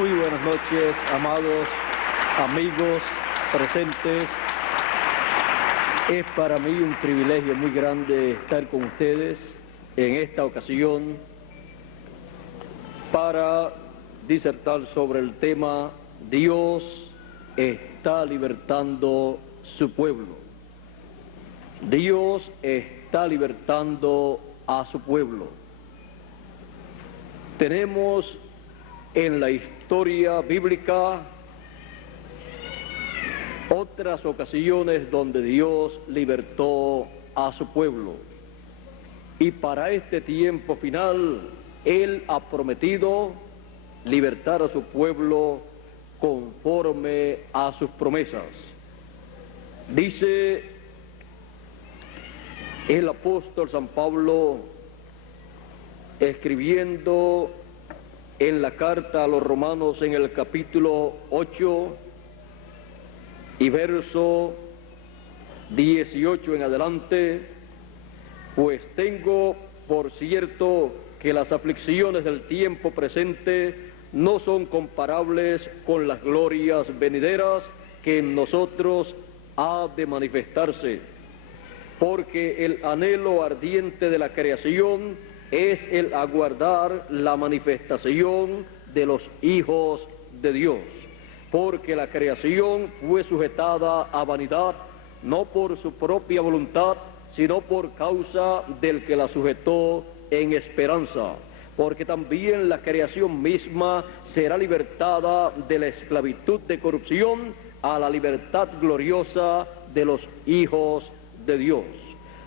Muy buenas noches, amados amigos presentes. Es para mí un privilegio muy grande estar con ustedes en esta ocasión para disertar sobre el tema Dios está libertando su pueblo. Dios está libertando a su pueblo. Tenemos en la historia bíblica otras ocasiones donde Dios libertó a su pueblo. Y para este tiempo final, Él ha prometido libertar a su pueblo conforme a sus promesas. Dice el apóstol San Pablo, escribiendo en la carta a los romanos en el capítulo 8 y verso 18 en adelante: pues tengo por cierto que las aflicciones del tiempo presente no son comparables con las glorias venideras que en nosotros ha de manifestarse, porque el anhelo ardiente de la creación es el aguardar la manifestación de los hijos de Dios, porque la creación fue sujetada a vanidad, no por su propia voluntad, sino por causa del que la sujetó en esperanza, porque también la creación misma será libertada de la esclavitud de corrupción a la libertad gloriosa de los hijos de Dios.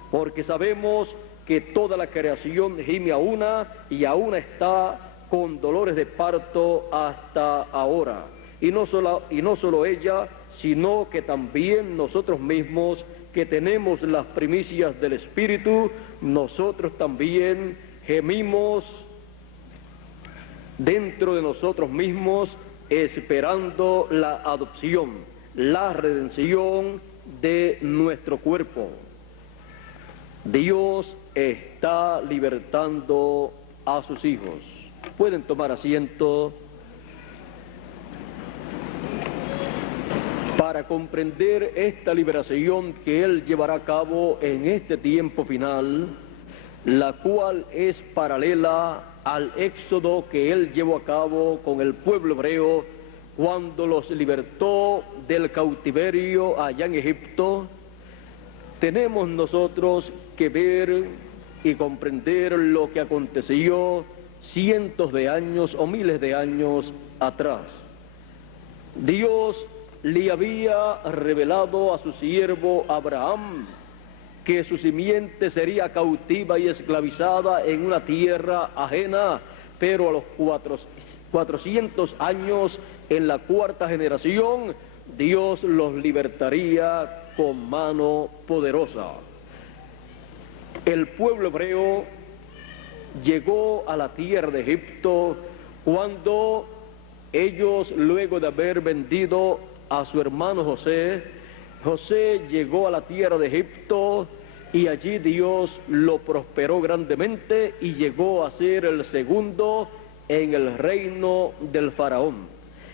Porque sabemos que toda la creación gime a una y aún está con dolores de parto hasta ahora. Y no solo ella, sino que también nosotros mismos, que tenemos las primicias del Espíritu, nosotros también gemimos dentro de nosotros mismos, esperando la adopción, la redención de nuestro cuerpo. Dios está libertando a sus hijos. Pueden tomar asiento. Para comprender esta liberación que Él llevará a cabo en este tiempo final, la cual es paralela al éxodo que Él llevó a cabo con el pueblo hebreo cuando los libertó del cautiverio allá en Egipto, tenemos nosotros que ver y comprender lo que aconteció cientos de años o miles de años atrás. Dios le había revelado a su siervo Abraham que su simiente sería cautiva y esclavizada en una tierra ajena, pero a los 400 años, en la cuarta generación, Dios los libertaría con mano poderosa. El pueblo hebreo llegó a la tierra de Egipto cuando ellos, luego de haber vendido a su hermano José, José llegó a la tierra de Egipto y allí Dios lo prosperó grandemente y llegó a ser el segundo en el reino del faraón.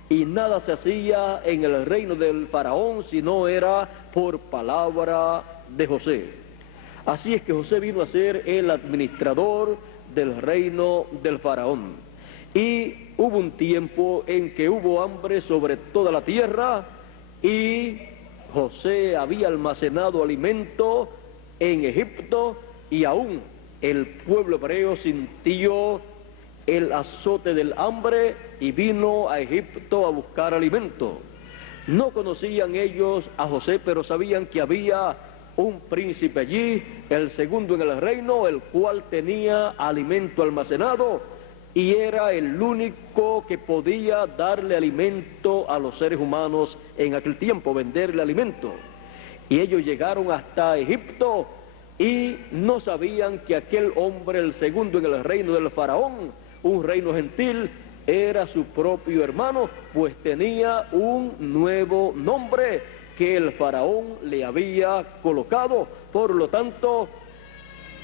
Y nada se hacía en el reino del faraón si no era por palabra de José. Así es que José vino a ser el administrador del reino del faraón. Y hubo un tiempo en que hubo hambre sobre toda la tierra y José había almacenado alimento en Egipto y aún el pueblo hebreo sintió el azote del hambre y vino a Egipto a buscar alimento. No conocían ellos a José, pero sabían que había un príncipe allí, el segundo en el reino, el cual tenía alimento almacenado y era el único que podía darle alimento a los seres humanos en aquel tiempo, venderle alimento. Y ellos llegaron hasta Egipto y no sabían que aquel hombre, el segundo en el reino del faraón, un reino gentil, era su propio hermano, pues tenía un nuevo nombre que el faraón le había colocado. Por lo tanto,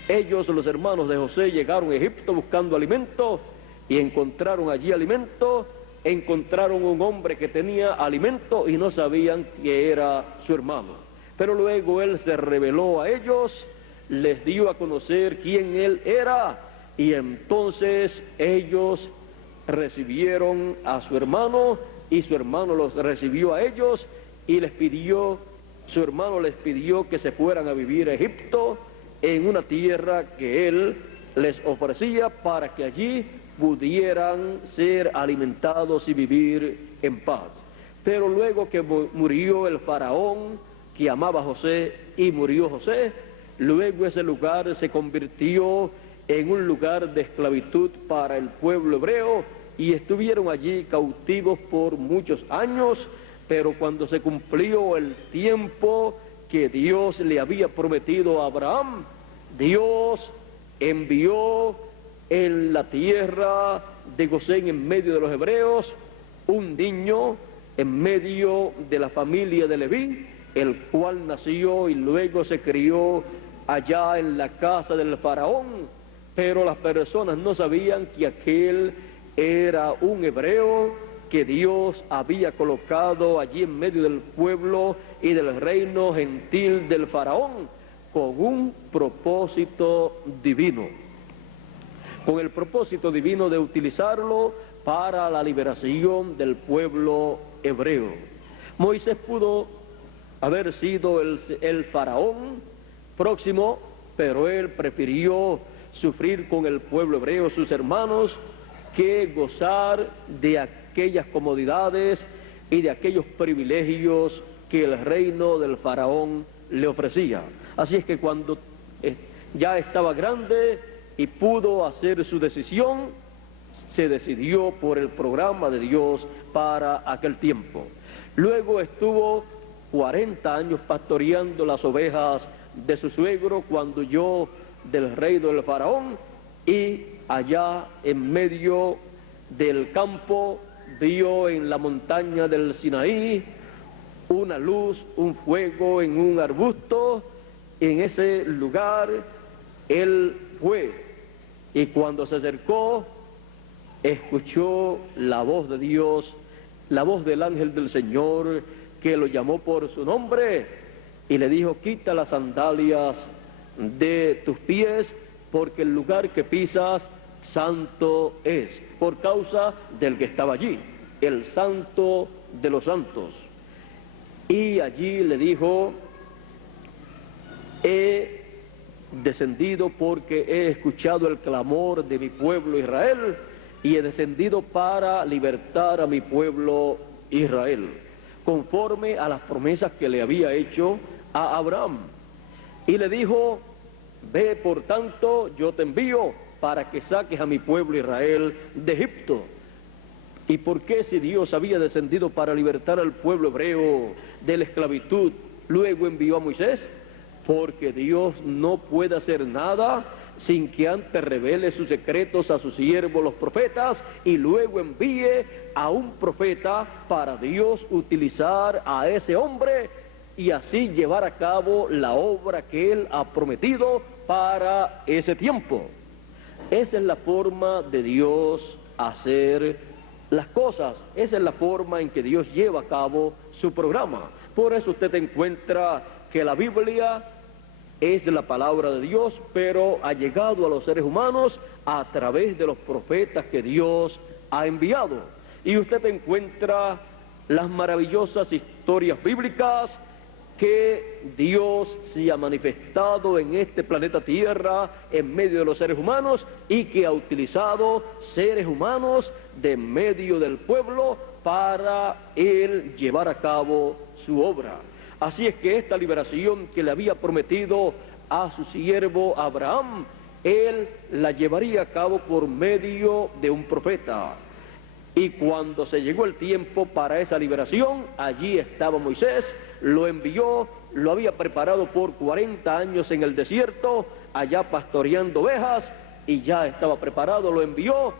ellos, los hermanos de José, llegaron a Egipto buscando alimento y encontraron allí alimento encontraron un hombre que tenía alimento y no sabían que era su hermano. Pero luego él se reveló a ellos, les dio a conocer quién él era, y entonces ellos recibieron a su hermano, y su hermano los recibió a ellos, y su hermano les pidió que se fueran a vivir a Egipto, en una tierra que él les ofrecía para que allí pudieran ser alimentados y vivir en paz. Pero luego que murió el faraón que amaba a José y murió José, luego ese lugar se convirtió en un lugar de esclavitud para el pueblo hebreo y estuvieron allí cautivos por muchos años, pero cuando se cumplió el tiempo que Dios le había prometido a Abraham, Dios envió en la tierra de Gosén, en medio de los hebreos, un niño en medio de la familia de Leví, el cual nació y luego se crió allá en la casa del faraón, pero las personas no sabían que aquel era un hebreo que Dios había colocado allí en medio del pueblo y del reino gentil del faraón, con un propósito divino, con el propósito divino de utilizarlo para la liberación del pueblo hebreo. Moisés pudo haber sido el faraón próximo, pero él prefirió sufrir con el pueblo hebreo, sus hermanos, que gozar de aquellas comodidades y de aquellos privilegios que el reino del faraón le ofrecía. Así es que cuando ya estaba grande y pudo hacer su decisión, se decidió por el programa de Dios para aquel tiempo. Luego estuvo 40 años pastoreando las ovejas de su suegro cuando huyó del reino del faraón, y allá en medio del campo vio en la montaña del Sinaí una luz, un fuego en un arbusto. En ese lugar él fue, y cuando se acercó escuchó la voz de Dios, la voz del ángel del Señor, que lo llamó por su nombre y le dijo: quita las sandalias de tus pies, porque el lugar que pisas santo es, por causa del que estaba allí, el santo de los santos. Y allí le dijo: he descendido porque he escuchado el clamor de mi pueblo Israel, y he descendido para libertar a mi pueblo Israel, conforme a las promesas que le había hecho a Abraham. Y le dijo: ve, por tanto, yo te envío para que saques a mi pueblo Israel de Egipto. ¿Y por qué, si Dios había descendido para libertar al pueblo hebreo de la esclavitud, luego envió a Moisés? Porque Dios no puede hacer nada sin que antes revele sus secretos a sus siervos los profetas, y luego envíe a un profeta para Dios utilizar a ese hombre y así llevar a cabo la obra que Él ha prometido para ese tiempo. Esa es la forma de Dios hacer las cosas, esa es la forma en que Dios lleva a cabo su programa. Por eso usted encuentra que la Biblia es la palabra de Dios, pero ha llegado a los seres humanos a través de los profetas que Dios ha enviado. Y usted encuentra las maravillosas historias bíblicas que Dios se ha manifestado en este planeta Tierra en medio de los seres humanos, y que ha utilizado seres humanos de medio del pueblo para Él llevar a cabo su obra. Así es que esta liberación que le había prometido a su siervo Abraham, Él la llevaría a cabo por medio de un profeta. Y cuando se llegó el tiempo para esa liberación, allí estaba Moisés, lo envió, lo había preparado por 40 años en el desierto, allá pastoreando ovejas, y ya estaba preparado, lo envió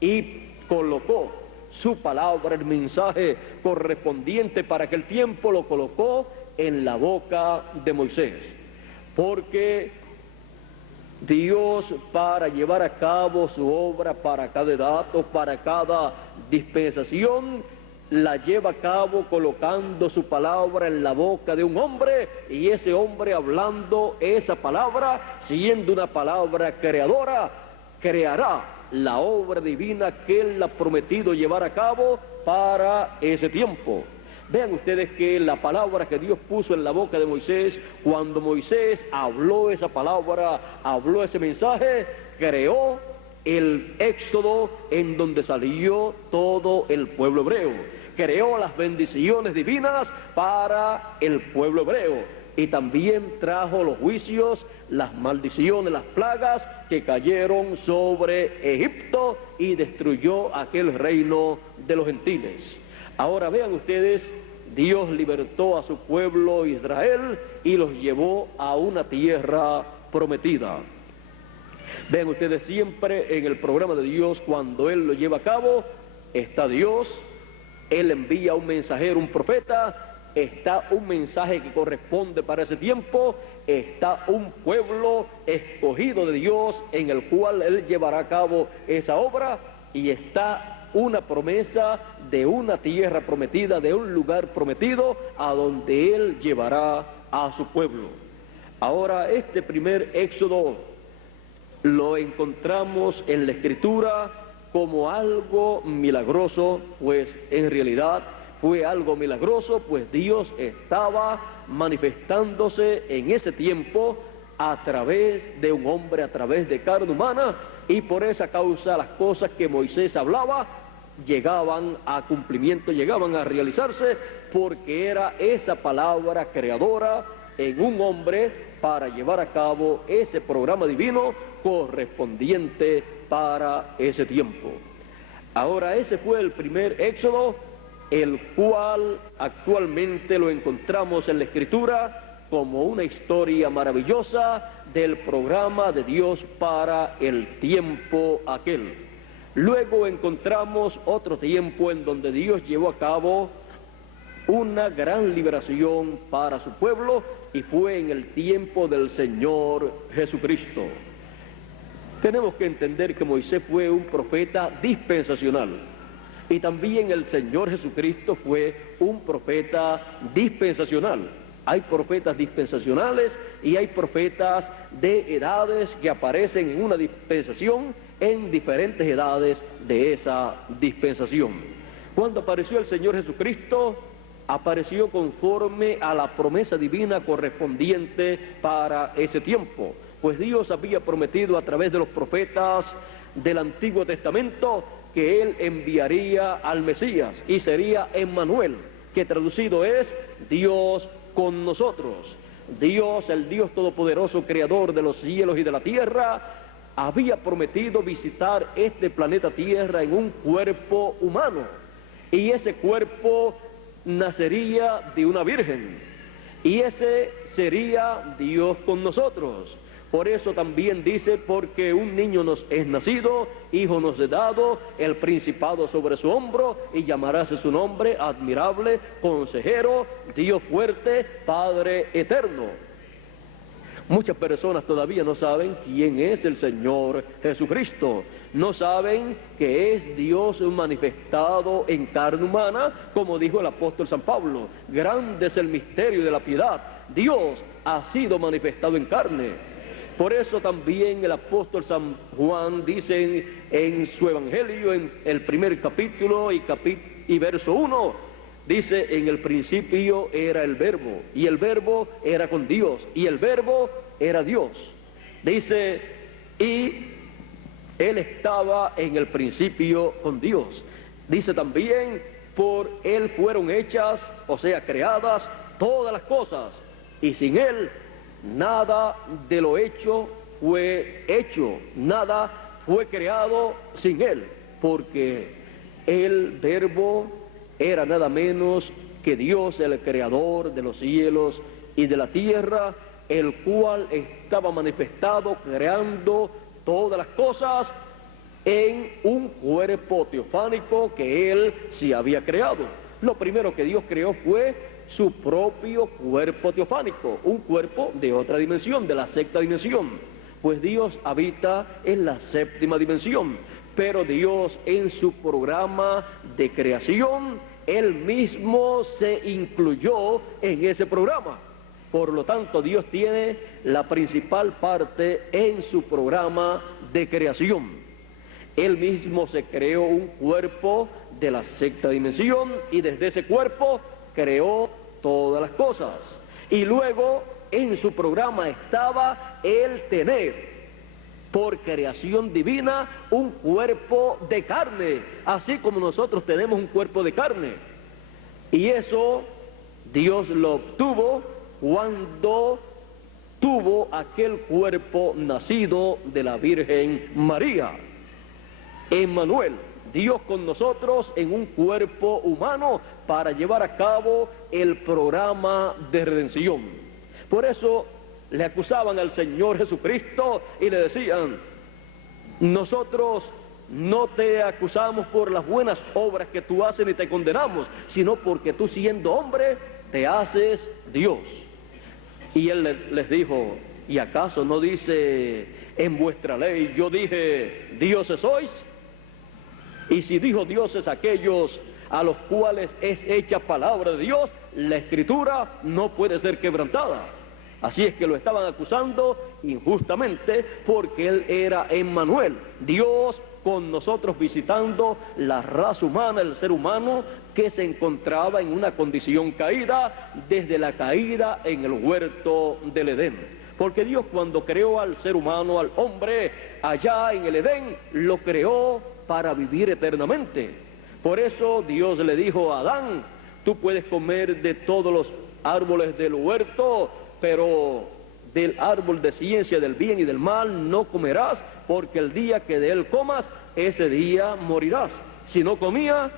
y colocó su palabra, el mensaje correspondiente para aquel tiempo, lo colocó en la boca de Moisés. Porque Dios, para llevar a cabo su obra, para cada edad o para cada dispensación, la lleva a cabo colocando su palabra en la boca de un hombre, y ese hombre, hablando esa palabra, siendo una palabra creadora, creará la obra divina que Él ha prometido llevar a cabo para ese tiempo. Vean ustedes que la palabra que Dios puso en la boca de Moisés, cuando Moisés habló esa palabra, habló ese mensaje, creó el éxodo en donde salió todo el pueblo hebreo. Creó las bendiciones divinas para el pueblo hebreo. Y también trajo los juicios, las maldiciones, las plagas que cayeron sobre Egipto y destruyó aquel reino de los gentiles. Ahora vean ustedes, Dios libertó a su pueblo Israel y los llevó a una tierra prometida. Vean ustedes, siempre en el programa de Dios, cuando Él lo lleva a cabo, está Dios, Él envía un mensajero, un profeta, está un mensaje que corresponde para ese tiempo, está un pueblo escogido de Dios en el cual Él llevará a cabo esa obra, y está una promesa de una tierra prometida, de un lugar prometido a donde Él llevará a su pueblo. Ahora, este primer éxodo lo encontramos en la Escritura como algo milagroso, pues en realidad fue algo milagroso, pues Dios estaba manifestándose en ese tiempo a través de un hombre, a través de carne humana, y por esa causa las cosas que Moisés hablaba llegaban a cumplimiento, llegaban a realizarse, porque era esa palabra creadora en un hombre para llevar a cabo ese programa divino correspondiente para ese tiempo. Ahora, ese fue el primer éxodo, el cual actualmente lo encontramos en la Escritura como una historia maravillosa del programa de Dios para el tiempo aquel. Luego encontramos otro tiempo en donde Dios llevó a cabo una gran liberación para su pueblo, y fue en el tiempo del Señor Jesucristo. Tenemos que entender que Moisés fue un profeta dispensacional, y también el Señor Jesucristo fue un profeta dispensacional. Hay profetas dispensacionales y hay profetas de edades que aparecen en una dispensación, en diferentes edades de esa dispensación. Cuando apareció el Señor Jesucristo, apareció conforme a la promesa divina correspondiente para ese tiempo, pues Dios había prometido a través de los profetas del Antiguo Testamento que Él enviaría al Mesías, y sería Emmanuel, que traducido es Dios con nosotros. Dios, el Dios Todopoderoso, creador de los cielos y de la tierra, había prometido visitar este planeta Tierra en un cuerpo humano, y ese cuerpo nacería de una virgen, y ese sería Dios con nosotros. Por eso también dice, porque un niño nos es nacido, hijo nos es dado, el principado sobre su hombro, y llamaráse su nombre admirable, consejero, Dios fuerte, Padre eterno. Muchas personas todavía no saben quién es el Señor Jesucristo. No saben que es Dios manifestado en carne humana, como dijo el apóstol San Pablo. Grande es el misterio de la piedad. Dios ha sido manifestado en carne. Por eso también el apóstol San Juan dice en su evangelio, en el primer capítulo y verso 1, dice: en el principio era el verbo, y el verbo era con Dios, y el verbo era Dios. Dice, y Él estaba en el principio con Dios. Dice también, por Él fueron hechas, o sea, creadas todas las cosas, y sin Él nada de lo hecho fue hecho, nada fue creado sin Él, porque el verbo era nada menos que Dios, el creador de los cielos y de la tierra, el cual estaba manifestado creando todas las cosas en un cuerpo teofánico que Él sí había creado. Lo primero que Dios creó fue su propio cuerpo teofánico, un cuerpo de otra dimensión, de la sexta dimensión. Pues Dios habita en la séptima dimensión, pero Dios en su programa de creación, Él mismo se incluyó en ese programa. Por lo tanto, Dios tiene la principal parte en su programa de creación. Él mismo se creó un cuerpo de la sexta dimensión y desde ese cuerpo creó todas las cosas. Y luego en su programa estaba el tener, por creación divina, un cuerpo de carne, así como nosotros tenemos un cuerpo de carne. Y eso Dios lo obtuvo cuando tuvo aquel cuerpo nacido de la Virgen María. Emmanuel, Dios con nosotros en un cuerpo humano para llevar a cabo el programa de redención. Por eso le acusaban al Señor Jesucristo y le decían: nosotros no te acusamos por las buenas obras que tú haces ni te condenamos, sino porque tú, siendo hombre, te haces Dios. Y él les dijo: ¿y acaso no dice en vuestra ley, yo dije, dioses sois? Y si dijo dioses aquellos a los cuales es hecha palabra de Dios, la Escritura no puede ser quebrantada. Así es que lo estaban acusando injustamente, porque él era Emmanuel, Dios con nosotros, visitando la raza humana, el ser humano que se encontraba en una condición caída desde la caída en el huerto del Edén. Porque Dios, cuando creó al ser humano, al hombre, allá en el Edén, lo creó para vivir eternamente. Por eso Dios le dijo a Adán: tú puedes comer de todos los árboles del huerto, pero del árbol de ciencia del bien y del mal no comerás, porque el día que de él comas, ese día morirás. Si no comía,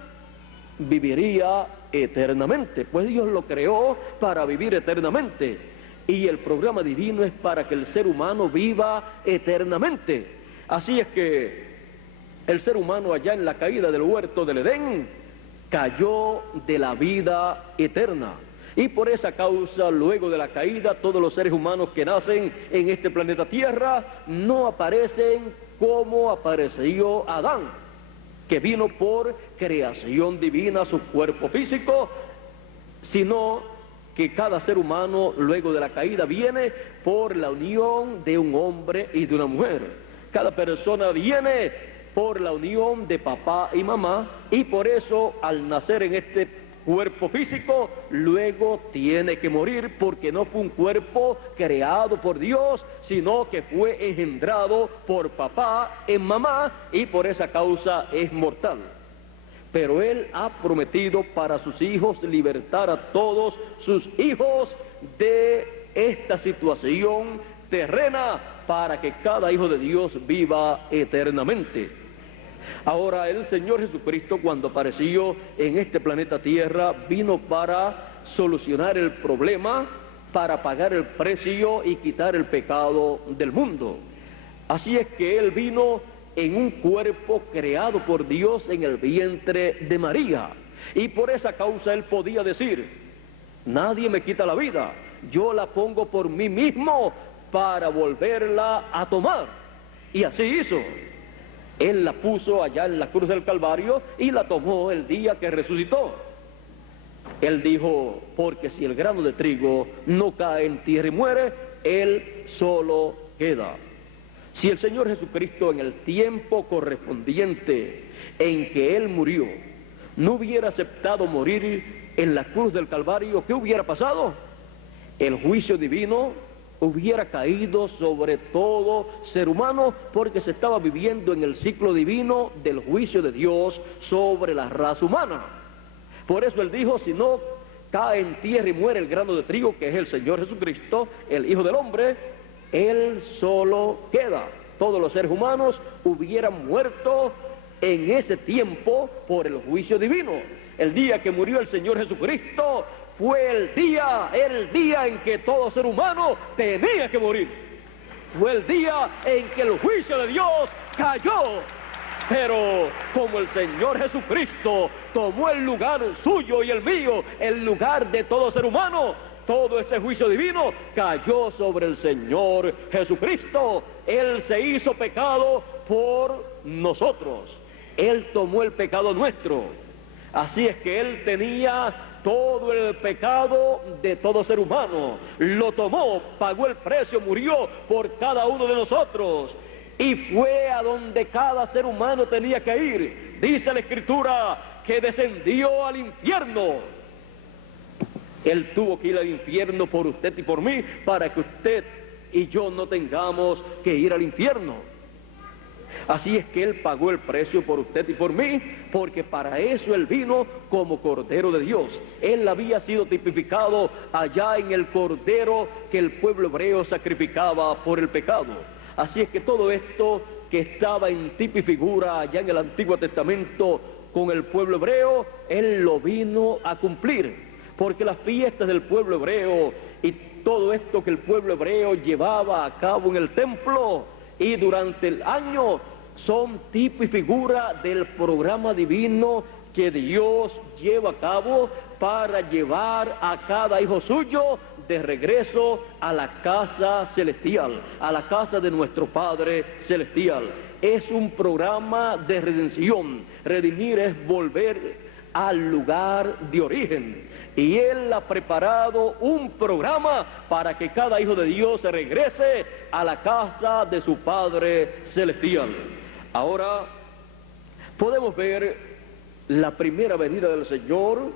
viviría eternamente. Pues Dios lo creó para vivir eternamente. Y el programa divino es para que el ser humano viva eternamente. Así es que el ser humano, allá en la caída del huerto del Edén, cayó de la vida eterna. Y por esa causa, luego de la caída, todos los seres humanos que nacen en este planeta Tierra no aparecen como apareció Adán, que vino por creación divina, su cuerpo físico, sino que cada ser humano, luego de la caída, viene por la unión de un hombre y de una mujer. Cada persona viene por la unión de papá y mamá, y por eso, al nacer en este cuerpo físico, luego tiene que morir, porque no fue un cuerpo creado por Dios, sino que fue engendrado por papá en mamá, y por esa causa es mortal. Pero Él ha prometido para sus hijos libertar a todos sus hijos de esta situación terrena, para que cada hijo de Dios viva eternamente. Ahora, el Señor Jesucristo, cuando apareció en este planeta Tierra, vino para solucionar el problema, para pagar el precio y quitar el pecado del mundo. Así es que Él vino en un cuerpo creado por Dios en el vientre de María. Y por esa causa Él podía decir: nadie me quita la vida, yo la pongo por mí mismo para volverla a tomar. Y así hizo. Él la puso allá en la cruz del Calvario y la tomó el día que resucitó. Él dijo: porque si el grano de trigo no cae en tierra y muere, él solo queda. Si el Señor Jesucristo, en el tiempo correspondiente en que Él murió, no hubiera aceptado morir en la cruz del Calvario, ¿qué hubiera pasado? El juicio divino hubiera caído sobre todo ser humano, porque se estaba viviendo en el ciclo divino del juicio de Dios sobre la raza humana. Por eso Él dijo: si no cae en tierra y muere el grano de trigo, que es el Señor Jesucristo, el Hijo del Hombre, Él solo queda. Todos los seres humanos hubieran muerto en ese tiempo por el juicio divino. El día que murió el Señor Jesucristo fue el día en que todo ser humano tenía que morir. Fue el día en que el juicio de Dios cayó. Pero como el Señor Jesucristo tomó el lugar suyo y el mío, el lugar de todo ser humano, todo ese juicio divino cayó sobre el Señor Jesucristo. Él se hizo pecado por nosotros. Él tomó el pecado nuestro. Así es que Él tenía todo el pecado de todo ser humano. Lo tomó, pagó el precio, murió por cada uno de nosotros. Y fue a donde cada ser humano tenía que ir. Dice la Escritura que descendió al infierno. Él tuvo que ir al infierno por usted y por mí, para que usted y yo no tengamos que ir al infierno. Así es que Él pagó el precio por usted y por mí, porque para eso Él vino como Cordero de Dios. Él había sido tipificado allá en el Cordero que el pueblo hebreo sacrificaba por el pecado. Así es que todo esto que estaba en tipo y figura allá en el Antiguo Testamento con el pueblo hebreo, Él lo vino a cumplir. Porque las fiestas del pueblo hebreo y todo esto que el pueblo hebreo llevaba a cabo en el templo y durante el año son tipo y figura del programa divino que Dios lleva a cabo para llevar a cada hijo suyo de regreso a la casa celestial, a la casa de nuestro Padre celestial. Es un programa de redención. Redimir es volver al lugar de origen. Y Él ha preparado un programa para que cada hijo de Dios se regrese a la casa de su Padre celestial. Ahora podemos ver la primera venida del Señor,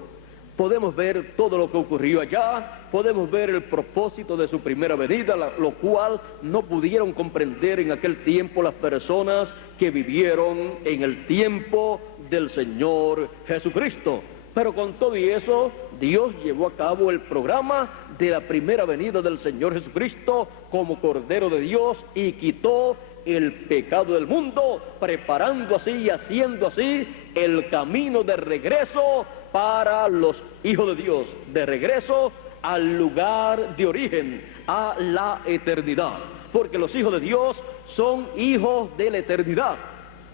podemos ver todo lo que ocurrió allá, podemos ver el propósito de su primera venida, lo cual no pudieron comprender en aquel tiempo las personas que vivieron en el tiempo del Señor Jesucristo. Pero con todo y eso, Dios llevó a cabo el programa de la primera venida del Señor Jesucristo como Cordero de Dios y quitó el pecado del mundo, preparando así y haciendo así el camino de regreso para los hijos de Dios, de regreso al lugar de origen, a la eternidad. Porque los hijos de Dios son hijos de la eternidad.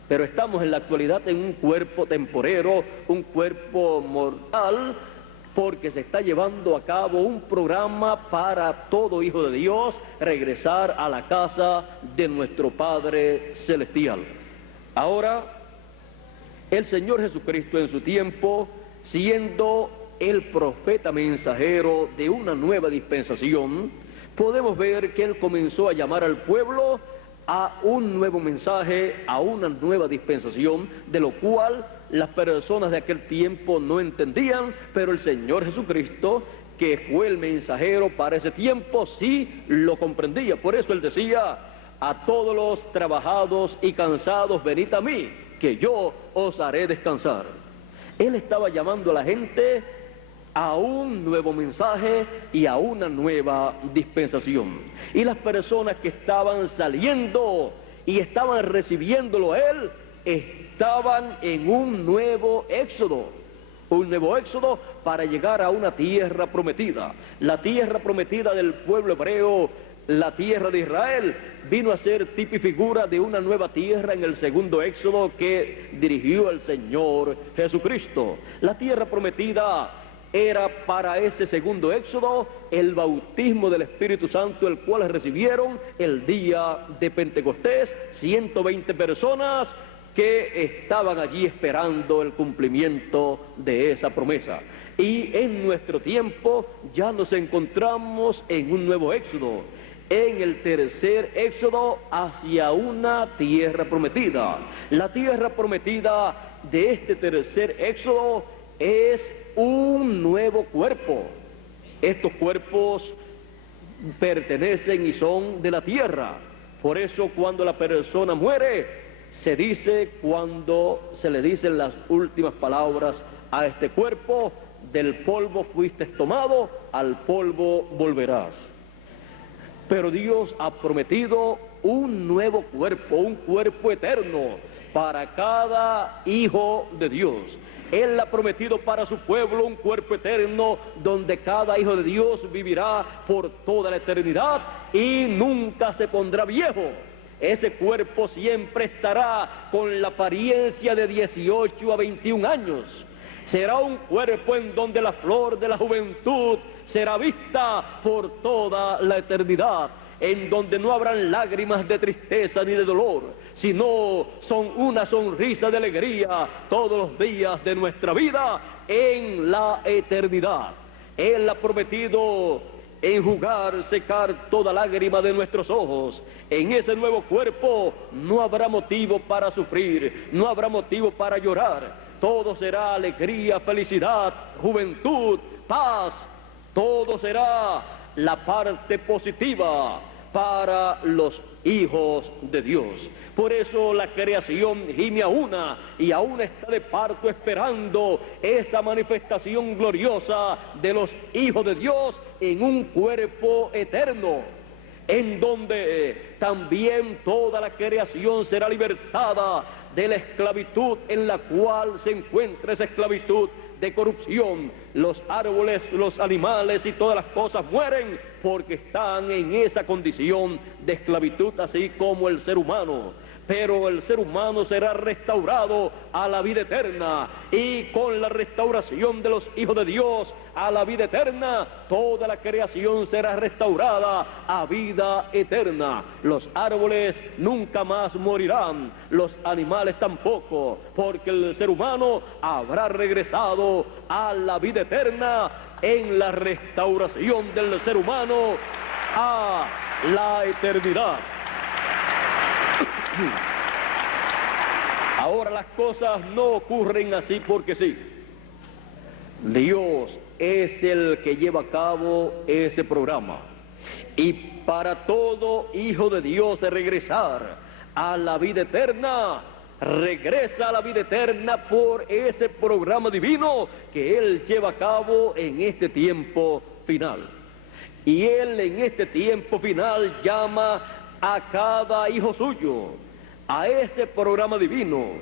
Pero estamos en la actualidad en un cuerpo temporero, un cuerpo mortal, porque se está llevando a cabo un programa para todo hijo de Dios regresar a la casa de nuestro Padre celestial. Ahora, el Señor Jesucristo en su tiempo, siendo el profeta mensajero de una nueva dispensación, podemos ver que Él comenzó a llamar al pueblo a un nuevo mensaje, a una nueva dispensación, de lo cual las personas de aquel tiempo no entendían, pero el Señor Jesucristo, que fue el mensajero para ese tiempo, sí lo comprendía. Por eso Él decía: a todos los trabajados y cansados, venid a mí, que yo os haré descansar. Él estaba llamando a la gente a un nuevo mensaje y a una nueva dispensación. Y las personas que estaban saliendo y estaban recibiéndolo a Él, estaban en un nuevo éxodo para llegar a una tierra prometida. La tierra prometida del pueblo hebreo, la tierra de Israel, vino a ser tipo y figura de una nueva tierra en el segundo éxodo que dirigió el Señor Jesucristo. La tierra prometida era para ese segundo éxodo el bautismo del Espíritu Santo, el cual recibieron el día de Pentecostés, 120 personas que estaban allí esperando el cumplimiento de esa promesa. Y en nuestro tiempo ya nos encontramos en un nuevo éxodo, en el tercer éxodo hacia una tierra prometida. La tierra prometida de este tercer éxodo es un nuevo cuerpo. Estos cuerpos pertenecen y son de la tierra. Por eso cuando la persona muere, se dice, cuando se le dicen las últimas palabras a este cuerpo: del polvo fuiste tomado, al polvo volverás. Pero Dios ha prometido un nuevo cuerpo, un cuerpo eterno para cada hijo de Dios. Él ha prometido para su pueblo un cuerpo eterno donde cada hijo de Dios vivirá por toda la eternidad y nunca se pondrá viejo. Ese cuerpo siempre estará con la apariencia de 18 a 21 años. Será un cuerpo en donde la flor de la juventud será vista por toda la eternidad, en donde no habrán lágrimas de tristeza ni de dolor, sino son una sonrisa de alegría todos los días de nuestra vida en la eternidad. Él ha prometido enjugar, secar toda lágrima de nuestros ojos. En ese nuevo cuerpo no habrá motivo para sufrir, no habrá motivo para llorar. Todo será alegría, felicidad, juventud, paz. Todo será la parte positiva para los hijos de Dios. Por eso la creación gime a una y aún está de parto esperando esa manifestación gloriosa de los hijos de Dios en un cuerpo eterno, en donde también toda la creación será libertada de la esclavitud en la cual se encuentra esa esclavitud de corrupción. Los árboles, los animales y todas las cosas mueren porque están en esa condición de esclavitud, así como el ser humano. Pero el ser humano será restaurado a la vida eterna, y con la restauración de los hijos de Dios a la vida eterna, toda la creación será restaurada a vida eterna. Los árboles nunca más morirán, los animales tampoco, porque el ser humano habrá regresado a la vida eterna en la restauración del ser humano a la eternidad. Ahora las cosas no ocurren así porque sí. Dios es el que lleva a cabo ese programa. Y para todo hijo de Dios regresar a la vida eterna, regresa a la vida eterna por ese programa divino que Él lleva a cabo en este tiempo final. Y Él en este tiempo final llama a cada hijo suyo a ese programa divino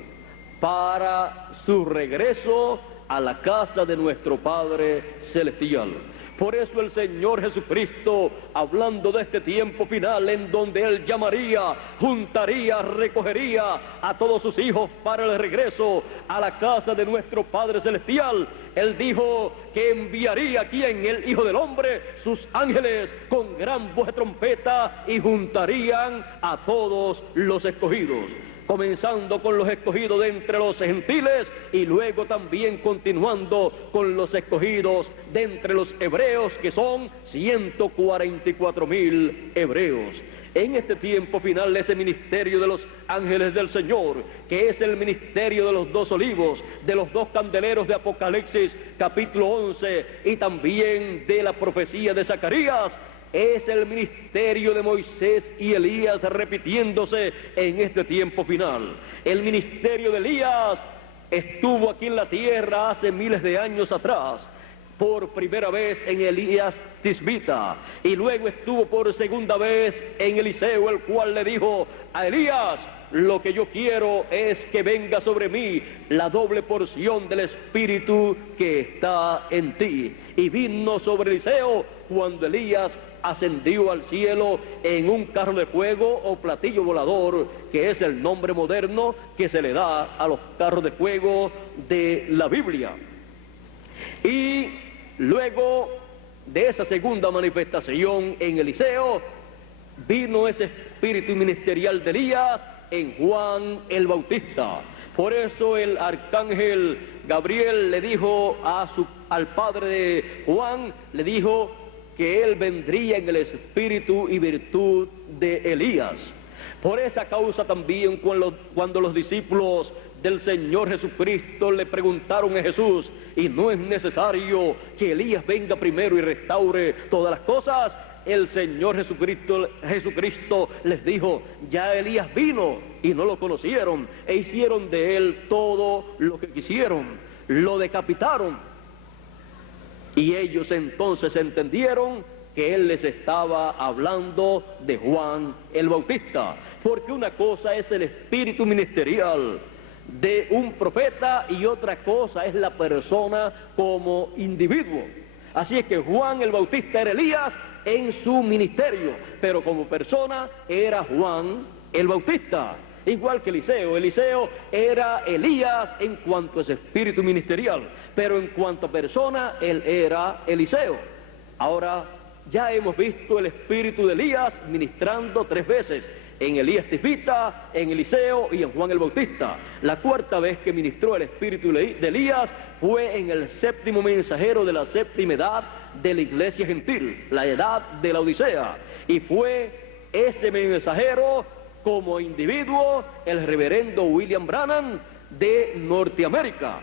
para su regreso a la casa de nuestro Padre Celestial. Por eso el Señor Jesucristo, hablando de este tiempo final en donde Él llamaría, juntaría, recogería a todos sus hijos para el regreso a la casa de nuestro Padre Celestial, Él dijo que enviaría aquí en el Hijo del Hombre sus ángeles con gran voz de trompeta y juntarían a todos los escogidos, comenzando con los escogidos de entre los gentiles y luego también continuando con los escogidos de entre los hebreos, que son 144,000 hebreos. En este tiempo final, ese ministerio de los ángeles del Señor, que es el ministerio de los 2 olivos, de los 2 candeleros de Apocalipsis capítulo 11 y también de la profecía de Zacarías, es el ministerio de Moisés y Elías repitiéndose en este tiempo final. El ministerio de Elías estuvo aquí en la tierra hace miles de años atrás, por primera vez en Elías Tisbita, y luego estuvo por segunda vez en Eliseo, el cual le dijo a Elías: lo que yo quiero es que venga sobre mí la doble porción del Espíritu que está en ti. Y vino sobre Eliseo cuando Elías ascendió al cielo en un carro de fuego o platillo volador, que es el nombre moderno que se le da a los carros de fuego de la Biblia. Y luego de esa segunda manifestación en Eliseo, vino ese espíritu ministerial de Elías en Juan el Bautista. Por eso el arcángel Gabriel le dijo al padre de Juan, le dijo que él vendría en el espíritu y virtud de Elías. Por esa causa también cuando los discípulos del Señor Jesucristo le preguntaron a Jesús: ¿y no es necesario que Elías venga primero y restaure todas las cosas? El Señor Jesucristo les dijo: ya Elías vino y no lo conocieron, e hicieron de él todo lo que quisieron, lo decapitaron. Y ellos entonces entendieron que él les estaba hablando de Juan el Bautista, porque una cosa es el espíritu ministerial de un profeta y otra cosa es la persona como individuo. Así es que Juan el Bautista era Elías en su ministerio, pero como persona era Juan el Bautista. Igual que Eliseo era Elías en cuanto a ese espíritu ministerial, pero en cuanto a persona, él era Eliseo. Ahora, ya hemos visto el espíritu de Elías ministrando 3 veces, en Elías Tisbita, en Eliseo y en Juan el Bautista. La 4ª vez que ministró el espíritu de Elías fue en el 7º mensajero de la 7ª edad de la iglesia gentil, la edad de la Odisea, y fue ese mensajero como individuo el reverendo William Branham de Norteamérica.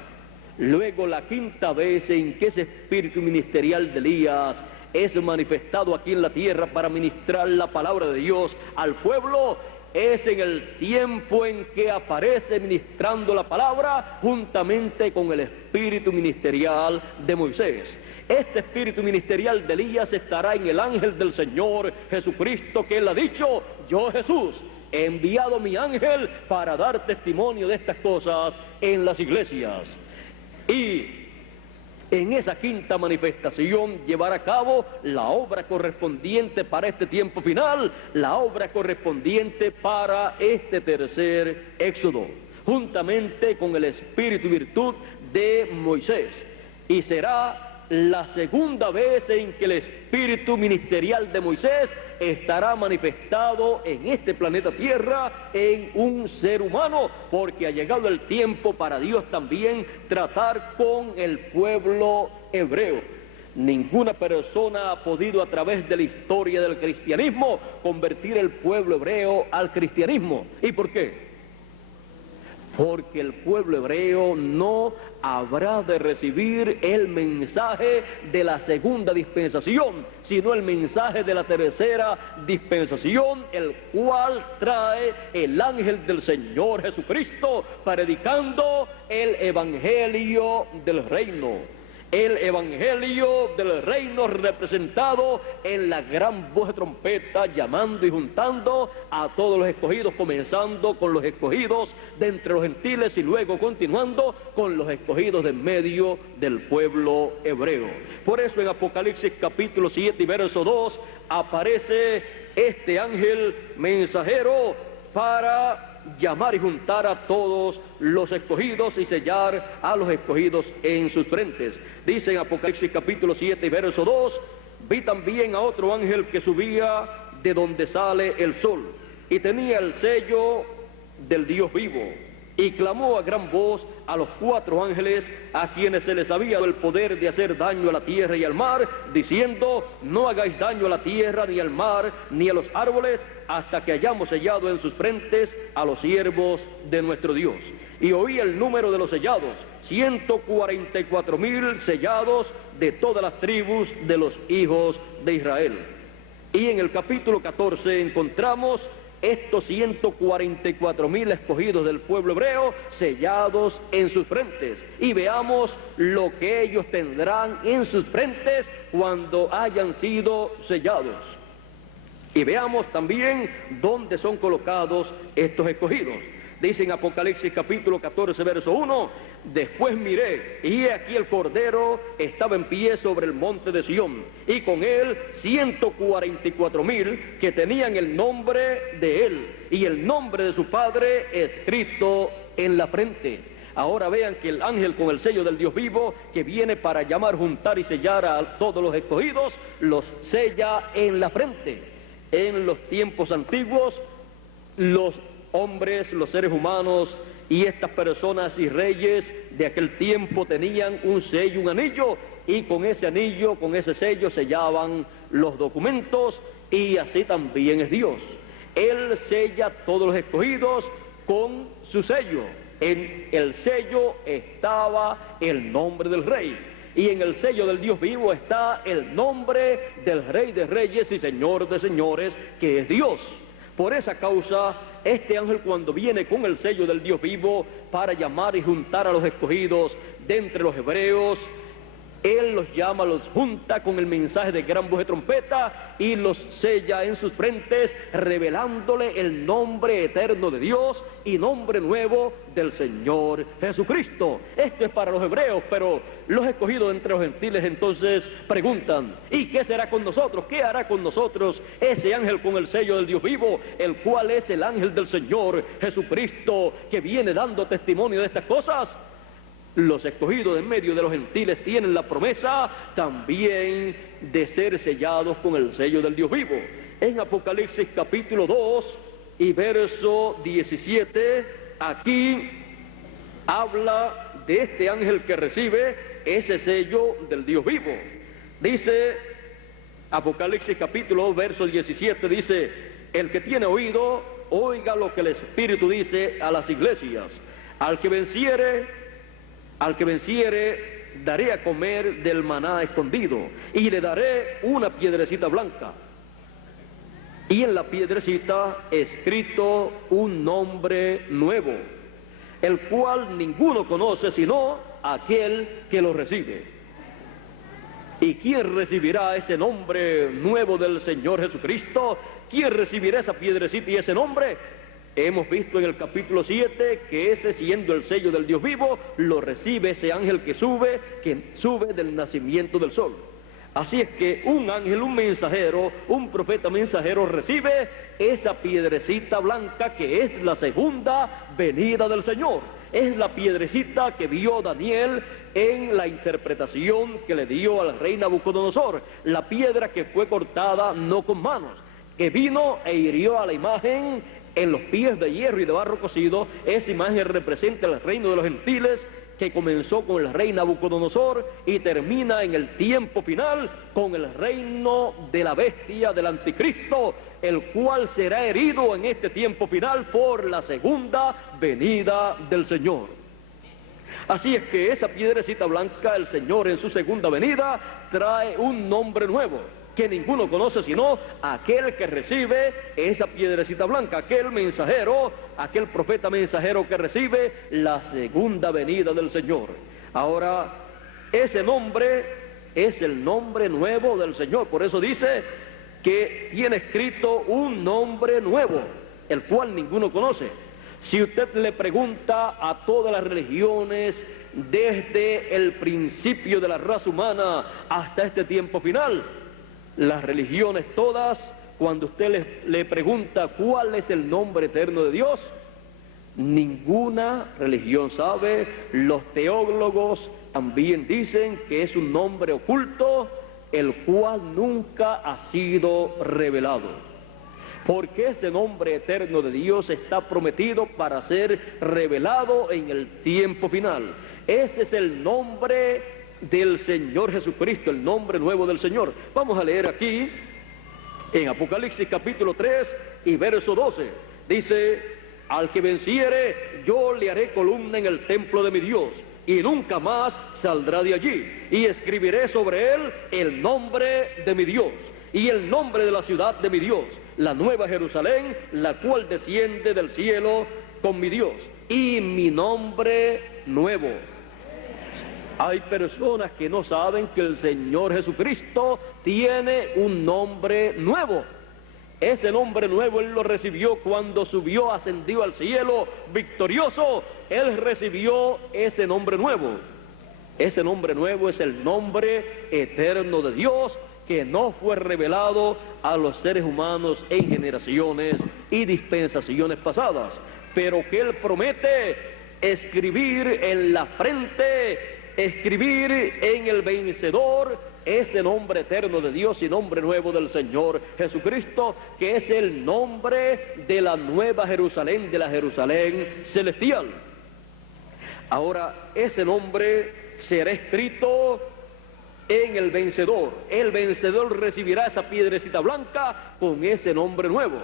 Luego, la 5ª vez en que ese espíritu ministerial de Elías es manifestado aquí en la tierra para ministrar la palabra de Dios al pueblo, es en el tiempo en que aparece ministrando la palabra juntamente con el espíritu ministerial de Moisés. Este espíritu ministerial de Elías estará en el ángel del Señor Jesucristo, que él ha dicho: yo, Jesús, he enviado mi ángel para dar testimonio de estas cosas en las iglesias. Y en esa 5ª manifestación llevará a cabo la obra correspondiente para este tiempo final, la obra correspondiente para este tercer éxodo, juntamente con el espíritu y virtud de Moisés. Y será la 2ª vez en que el espíritu ministerial de Moisés estará manifestado en este planeta Tierra en un ser humano, porque ha llegado el tiempo para Dios también tratar con el pueblo hebreo. Ninguna persona ha podido a través de la historia del cristianismo convertir el pueblo hebreo al cristianismo. ¿Y por qué? Porque el pueblo hebreo no habrá de recibir el mensaje de la 2ª dispensación, sino el mensaje de la 3ª dispensación, el cual trae el ángel del Señor Jesucristo, predicando el evangelio del reino. El evangelio del reino representado en la gran voz de trompeta, llamando y juntando a todos los escogidos, comenzando con los escogidos de entre los gentiles y luego continuando con los escogidos de en medio del pueblo hebreo. Por eso en Apocalipsis capítulo 7 y verso 2 aparece este ángel mensajero para llamar y juntar a todos los escogidos y sellar a los escogidos en sus frentes. Dice en Apocalipsis capítulo 7 y verso 2: vi también a otro ángel que subía de donde sale el sol, y tenía el sello del Dios vivo, y clamó a gran voz a los 4 ángeles a quienes se les había dado el poder de hacer daño a la tierra y al mar, diciendo: no hagáis daño a la tierra, ni al mar, ni a los árboles, hasta que hayamos sellado en sus frentes a los siervos de nuestro Dios. Y oí el número de los sellados: 144,000 sellados de todas las tribus de los hijos de Israel. Y en el capítulo 14 encontramos estos 144,000 escogidos del pueblo hebreo sellados en sus frentes. Y veamos lo que ellos tendrán en sus frentes cuando hayan sido sellados. Y veamos también dónde son colocados estos escogidos. Dice en Apocalipsis capítulo 14, verso 1: después miré, y he aquí el Cordero estaba en pie sobre el monte de Sión, y con él 144,000 que tenían el nombre de él, y el nombre de su Padre escrito en la frente. Ahora vean que el ángel con el sello del Dios vivo, que viene para llamar, juntar y sellar a todos los escogidos, los sella en la frente. En los tiempos antiguos, los hombres, los seres humanos y estas personas y reyes de aquel tiempo tenían un sello, un anillo, y con ese anillo, con ese sello sellaban los documentos, y así también es Dios. Él sella a todos los escogidos con su sello. En el sello estaba el nombre del rey, y en el sello del Dios vivo está el nombre del Rey de Reyes y Señor de Señores, que es Dios. Por esa causa, este ángel, cuando viene con el sello del Dios vivo para llamar y juntar a los escogidos de entre los hebreos, él los llama, los junta con el mensaje de gran voz de trompeta y los sella en sus frentes, revelándole el nombre eterno de Dios y nombre nuevo del Señor Jesucristo. Esto es para los hebreos, pero los escogidos entre los gentiles entonces preguntan: ¿y qué será con nosotros? ¿Qué hará con nosotros ese ángel con el sello del Dios vivo, el cual es el ángel del Señor Jesucristo, que viene dando testimonio de estas cosas? Los escogidos en medio de los gentiles tienen la promesa también de ser sellados con el sello del Dios vivo. En Apocalipsis capítulo 2 y verso 17, aquí habla de este ángel que recibe ese sello del Dios vivo. Dice Apocalipsis capítulo 2, verso 17, dice: el que tiene oído, oiga lo que el Espíritu dice a las iglesias. Al que venciere, daré a comer del maná escondido, y le daré una piedrecita blanca, y en la piedrecita escrito un nombre nuevo, el cual ninguno conoce sino aquel que lo recibe. ¿Y quién recibirá ese nombre nuevo del Señor Jesucristo? ¿Quién recibirá esa piedrecita y ese nombre? Hemos visto en el capítulo 7 que ese, siendo el sello del Dios vivo, lo recibe ese ángel que sube del nacimiento del sol. Así es que un ángel, un mensajero, un profeta mensajero recibe esa piedrecita blanca que es la segunda venida del Señor. Es la piedrecita que vio Daniel en la interpretación que le dio al rey Nabucodonosor. La piedra que fue cortada no con manos, que vino e hirió a la imagen en los pies de hierro y de barro cocido. Esa imagen representa el reino de los gentiles, que comenzó con el rey Nabucodonosor y termina en el tiempo final con el reino de la bestia, del anticristo, el cual será herido en este tiempo final por la segunda venida del Señor. Así es que esa piedrecita blanca, el Señor en su segunda venida trae un nombre nuevo, que ninguno conoce sino aquel que recibe esa piedrecita blanca, aquel mensajero, aquel profeta mensajero que recibe la segunda venida del Señor. Ahora, ese nombre es el nombre nuevo del Señor. Por eso dice que tiene escrito un nombre nuevo, el cual ninguno conoce. Si usted le pregunta a todas las religiones desde el principio de la raza humana hasta este tiempo final, las religiones todas, cuando usted le pregunta cuál es el nombre eterno de Dios, ninguna religión sabe. Los teólogos también dicen que es un nombre oculto, el cual nunca ha sido revelado. Porque ese nombre eterno de Dios está prometido para ser revelado en el tiempo final. Ese es el nombre del Señor Jesucristo, el nombre nuevo del Señor. Vamos a leer aquí en Apocalipsis capítulo 3 y verso 12. Dice: al que venciere, yo le haré columna en el templo de mi Dios, y nunca más saldrá de allí, y escribiré sobre él el nombre de mi Dios, y el nombre de la ciudad de mi Dios, la nueva Jerusalén, la cual desciende del cielo con mi Dios, y mi nombre nuevo. Hay personas que no saben que el Señor Jesucristo tiene un nombre nuevo. Ese nombre nuevo Él lo recibió cuando subió, ascendió al cielo victorioso. Él recibió ese nombre nuevo. Ese nombre nuevo es el nombre eterno de Dios, que no fue revelado a los seres humanos en generaciones y dispensaciones pasadas, pero que Él promete escribir en la frente, escribir en el vencedor, ese nombre eterno de Dios y nombre nuevo del Señor Jesucristo, que es el nombre de la nueva Jerusalén, de la Jerusalén celestial. Ahora, ese nombre será escrito en el vencedor. El vencedor recibirá esa piedrecita blanca con ese nombre nuevo.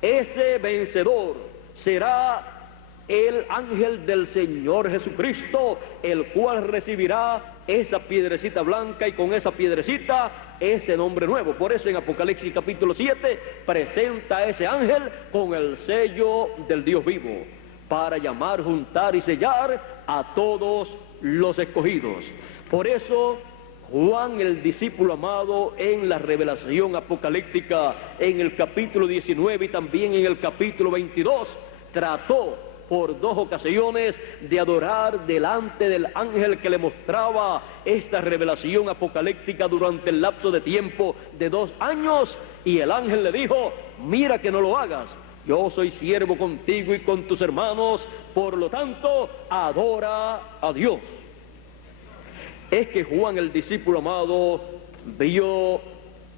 Ese vencedor será el ángel del Señor Jesucristo, el cual recibirá esa piedrecita blanca y con esa piedrecita ese nombre nuevo. Por eso en Apocalipsis capítulo 7 presenta a ese ángel con el sello del Dios vivo, para llamar, juntar y sellar a todos los escogidos. Por eso Juan, el discípulo amado, en la revelación apocalíptica, en el capítulo 19 y también en el capítulo 22, trató por 2 ocasiones de adorar delante del ángel que le mostraba esta revelación apocalíptica durante el lapso de tiempo de 2 años, y el ángel le dijo: mira que no lo hagas, yo soy siervo contigo y con tus hermanos, por lo tanto adora a Dios. es que Juan, el discípulo amado, vio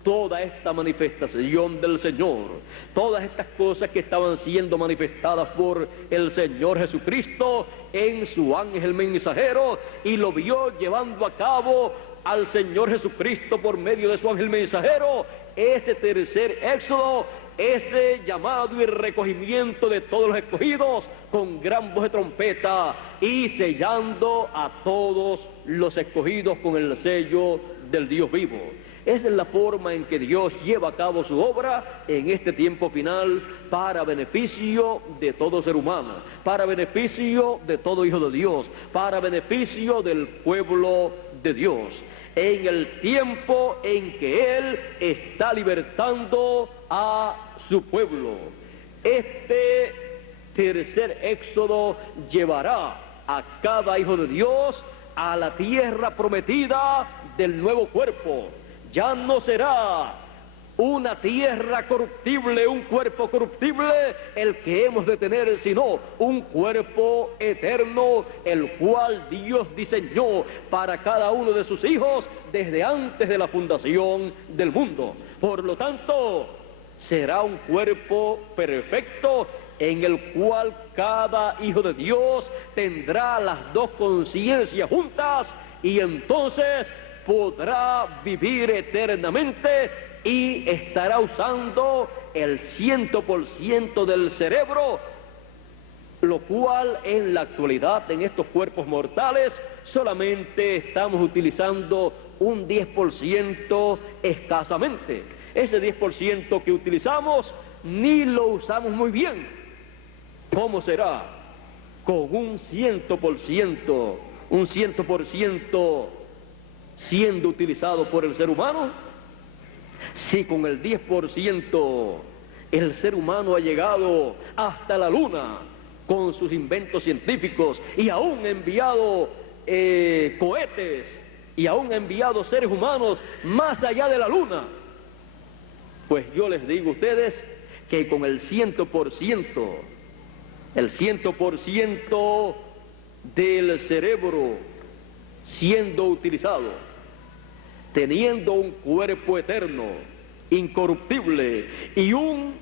toda esta manifestación del Señor, todas estas cosas que estaban siendo manifestadas por el Señor Jesucristo en su ángel mensajero, y lo vio llevando a cabo al Señor Jesucristo por medio de su ángel mensajero, ese tercer éxodo, ese llamado y recogimiento de todos los escogidos con gran voz de trompeta y sellando a todos los escogidos con el sello del Dios vivo. Esa es la forma en que Dios lleva a cabo su obra en este tiempo final para beneficio de todo ser humano, para beneficio de todo hijo de Dios, para beneficio del pueblo de Dios, en el tiempo en que Él está libertando a su pueblo. Este tercer éxodo llevará a cada hijo de Dios a la tierra prometida del nuevo cuerpo. Ya no será una tierra corruptible, un cuerpo corruptible el que hemos de tener, sino un cuerpo eterno, el cual Dios diseñó para cada uno de sus hijos desde antes de la fundación del mundo. Por lo tanto, será un cuerpo perfecto en el cual cada hijo de Dios tendrá las dos conciencias juntas y entonces podrá vivir eternamente y estará usando el 100% del cerebro, lo cual en la actualidad en estos cuerpos mortales solamente estamos utilizando un 10% escasamente. Ese 10% que utilizamos ni lo usamos muy bien. ¿Cómo será? Con un 100% siendo utilizado por el ser humano. Si con el 10% el ser humano ha llegado hasta la luna con sus inventos científicos y aún ha enviado cohetes y aún ha enviado seres humanos más allá de la luna, pues yo les digo a ustedes que con el 100% del cerebro siendo utilizado, teniendo un cuerpo eterno, incorruptible, y un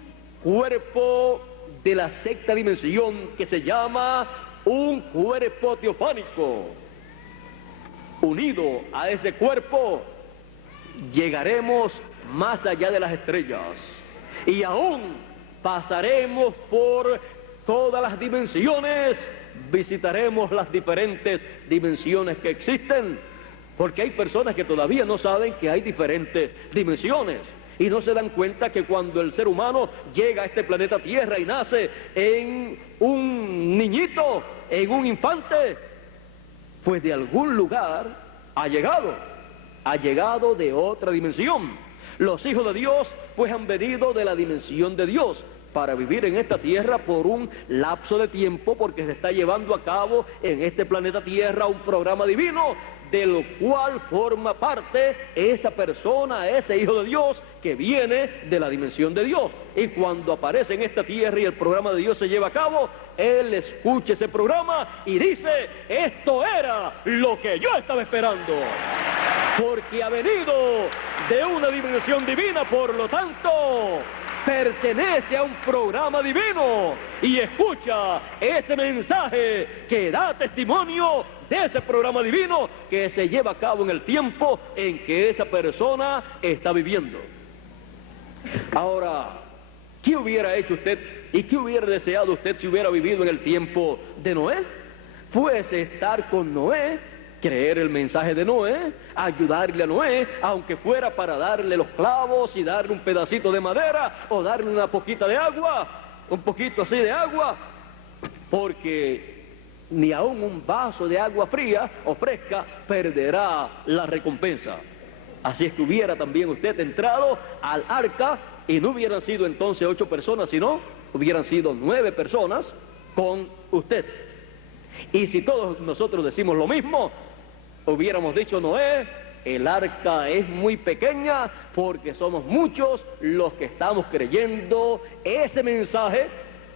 cuerpo de la sexta dimensión que se llama un cuerpo teofánico, unido a ese cuerpo, llegaremos más allá de las estrellas y aún pasaremos por todas las dimensiones, visitaremos las diferentes dimensiones que existen, porque hay personas que todavía no saben que hay diferentes dimensiones y no se dan cuenta que cuando el ser humano llega a este planeta Tierra y nace en un niñito, en un infante, pues de algún lugar ha llegado de otra dimensión. Los hijos de Dios pues han venido de la dimensión de Dios para vivir en esta tierra por un lapso de tiempo, porque se está llevando a cabo en este planeta Tierra un programa divino del cual forma parte esa persona, ese hijo de Dios que viene de la dimensión de Dios. Y cuando aparece en esta tierra y el programa de Dios se lleva a cabo, él escucha ese programa y dice: esto era lo que yo estaba esperando, porque ha venido de una dimensión divina, por lo tanto pertenece a un programa divino y escucha ese mensaje que da testimonio de ese programa divino que se lleva a cabo en el tiempo en que esa persona está viviendo. Ahora, ¿qué hubiera hecho usted y qué hubiera deseado usted si hubiera vivido en el tiempo de Noé? Pues estar con Noé, creer el mensaje de Noé, ayudarle a Noé, aunque fuera para darle los clavos y darle un pedacito de madera o darle una poquita de agua, un poquito así de agua, porque ni aún un vaso de agua fría o fresca perderá la recompensa. Así es que hubiera también usted entrado al arca y no hubieran sido entonces 8 personas, sino hubieran sido 9 personas con usted. Y si todos nosotros decimos lo mismo, hubiéramos dicho: Noé, el arca es muy pequeña porque somos muchos los que estamos creyendo ese mensaje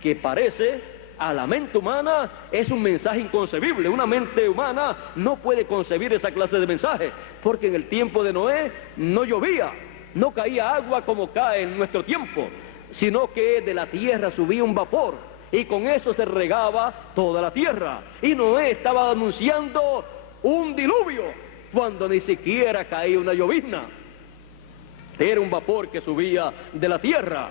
que parece a la mente humana es un mensaje inconcebible. Una mente humana no puede concebir esa clase de mensaje, porque en el tiempo de Noé no llovía, no caía agua como cae en nuestro tiempo, sino que de la tierra subía un vapor, y con eso se regaba toda la tierra. Y Noé estaba anunciando un diluvio, cuando ni siquiera caía una llovizna. Era un vapor que subía de la tierra,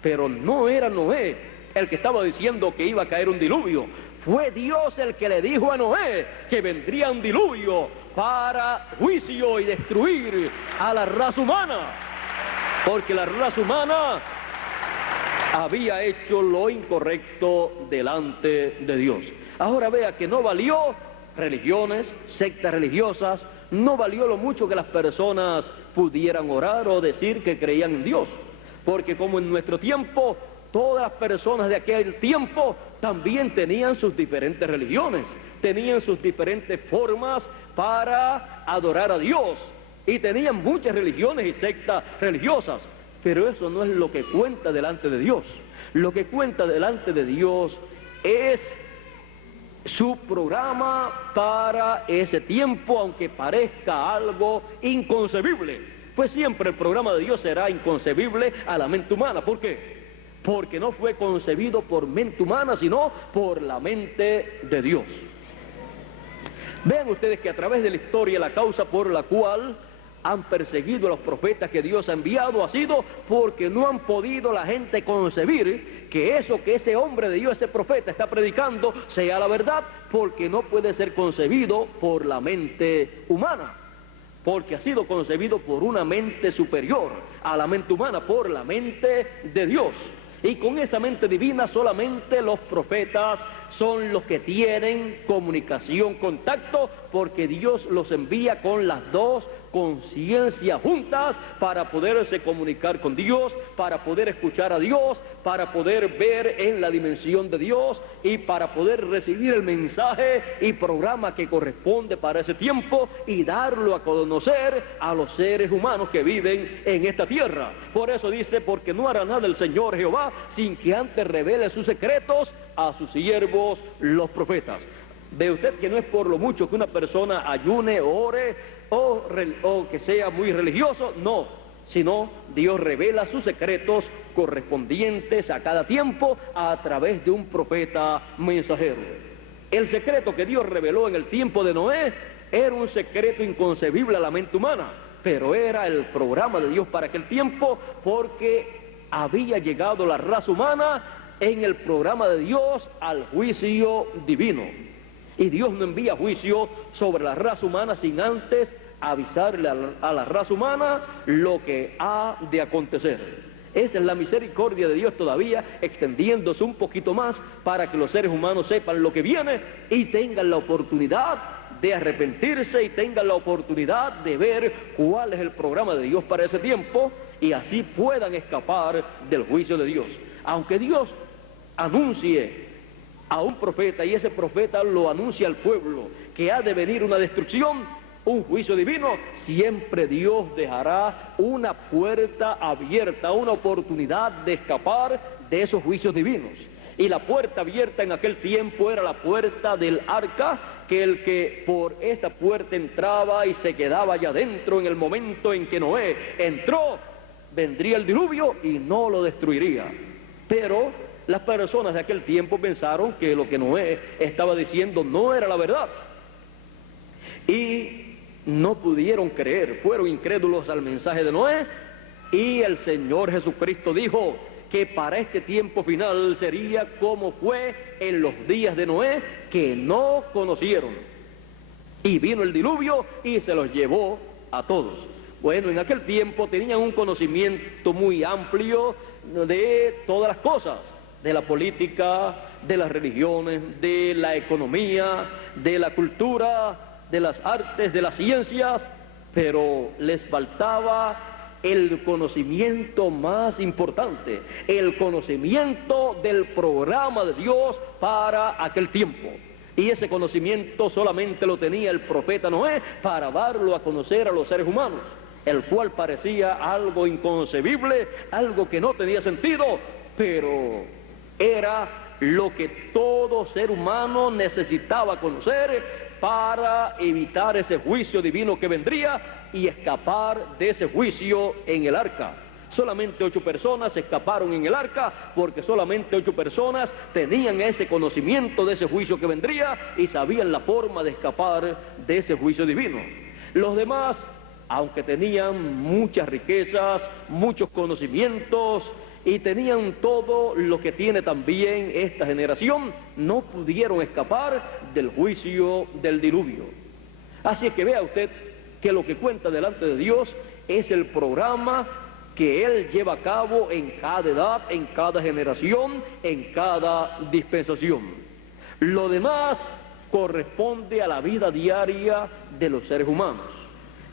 pero no era Noé el que estaba diciendo que iba a caer un diluvio. Fue Dios el que le dijo a Noé que vendría un diluvio para juicio y destruir a la raza humana, porque la raza humana había hecho lo incorrecto delante de Dios. Ahora vea que no valió religiones, sectas religiosas, no valió lo mucho que las personas pudieran orar o decir que creían en Dios, porque como en nuestro tiempo, todas las personas de aquel tiempo también tenían sus diferentes religiones, tenían sus diferentes formas para adorar a Dios, y tenían muchas religiones y sectas religiosas, pero eso no es lo que cuenta delante de Dios. Lo que cuenta delante de Dios es su programa para ese tiempo, aunque parezca algo inconcebible. Pues siempre el programa de Dios será inconcebible a la mente humana. ¿Por qué? Porque no fue concebido por mente humana, sino por la mente de Dios. Vean ustedes que a través de la historia la causa por la cual han perseguido a los profetas que Dios ha enviado ha sido porque no han podido la gente concebir que eso que ese hombre de Dios, ese profeta está predicando sea la verdad, porque no puede ser concebido por la mente humana, porque ha sido concebido por una mente superior a la mente humana, por la mente de Dios. Y con esa mente divina solamente los profetas son los que tienen comunicación, contacto, porque Dios los envía con las dos conciencias juntas para poderse comunicar con Dios, para poder escuchar a Dios, para poder ver en la dimensión de Dios y para poder recibir el mensaje y programa que corresponde para ese tiempo y darlo a conocer a los seres humanos que viven en esta tierra. Por eso dice, porque no hará nada el Señor Jehová sin que antes revele sus secretos a sus siervos los profetas. Ve usted que no es por lo mucho que una persona ayune, ore o que sea muy religioso, no, sino Dios revela sus secretos correspondientes a cada tiempo a través de un profeta mensajero. El secreto que Dios reveló en el tiempo de Noé era un secreto inconcebible a la mente humana, pero era el programa de Dios para aquel tiempo, porque había llegado la raza humana en el programa de Dios al juicio divino. Y Dios no envía juicio sobre la raza humana sin antes avisarle a la raza humana lo que ha de acontecer. Esa es la misericordia de Dios todavía extendiéndose un poquito más para que los seres humanos sepan lo que viene y tengan la oportunidad de arrepentirse y tengan la oportunidad de ver cuál es el programa de Dios para ese tiempo y así puedan escapar del juicio de Dios. Aunque Dios anuncie a un profeta y ese profeta lo anuncia al pueblo que ha de venir una destrucción, un juicio divino, siempre Dios dejará una puerta abierta, una oportunidad de escapar de esos juicios divinos. Y la puerta abierta en aquel tiempo era la puerta del arca, que el que por esa puerta entraba y se quedaba allá adentro en el momento en que Noé entró, vendría el diluvio y no lo destruiría. Pero las personas de aquel tiempo pensaron que lo que Noé estaba diciendo no era la verdad y no pudieron creer, fueron incrédulos al mensaje de Noé, y el Señor Jesucristo dijo que para este tiempo final sería como fue en los días de Noé, que no conocieron, y vino el diluvio y se los llevó a todos. Bueno, en aquel tiempo tenían un conocimiento muy amplio de todas las cosas, de la política, de las religiones, de la economía, de la cultura, de las artes, de las ciencias, pero les faltaba el conocimiento más importante, el conocimiento del programa de Dios para aquel tiempo. Y ese conocimiento solamente lo tenía el profeta Noé para darlo a conocer a los seres humanos, el cual parecía algo inconcebible, algo que no tenía sentido, pero era lo que todo ser humano necesitaba conocer para evitar ese juicio divino que vendría y escapar de ese juicio en el arca. Solamente 8 personas escaparon en el arca porque solamente 8 personas tenían ese conocimiento de ese juicio que vendría y sabían la forma de escapar de ese juicio divino. Los demás, aunque tenían muchas riquezas, muchos conocimientos y tenían todo lo que tiene también esta generación, no pudieron escapar del juicio del diluvio. Así es que vea usted que lo que cuenta delante de Dios es el programa que Él lleva a cabo en cada edad, en cada generación, en cada dispensación. Lo demás corresponde a la vida diaria de los seres humanos.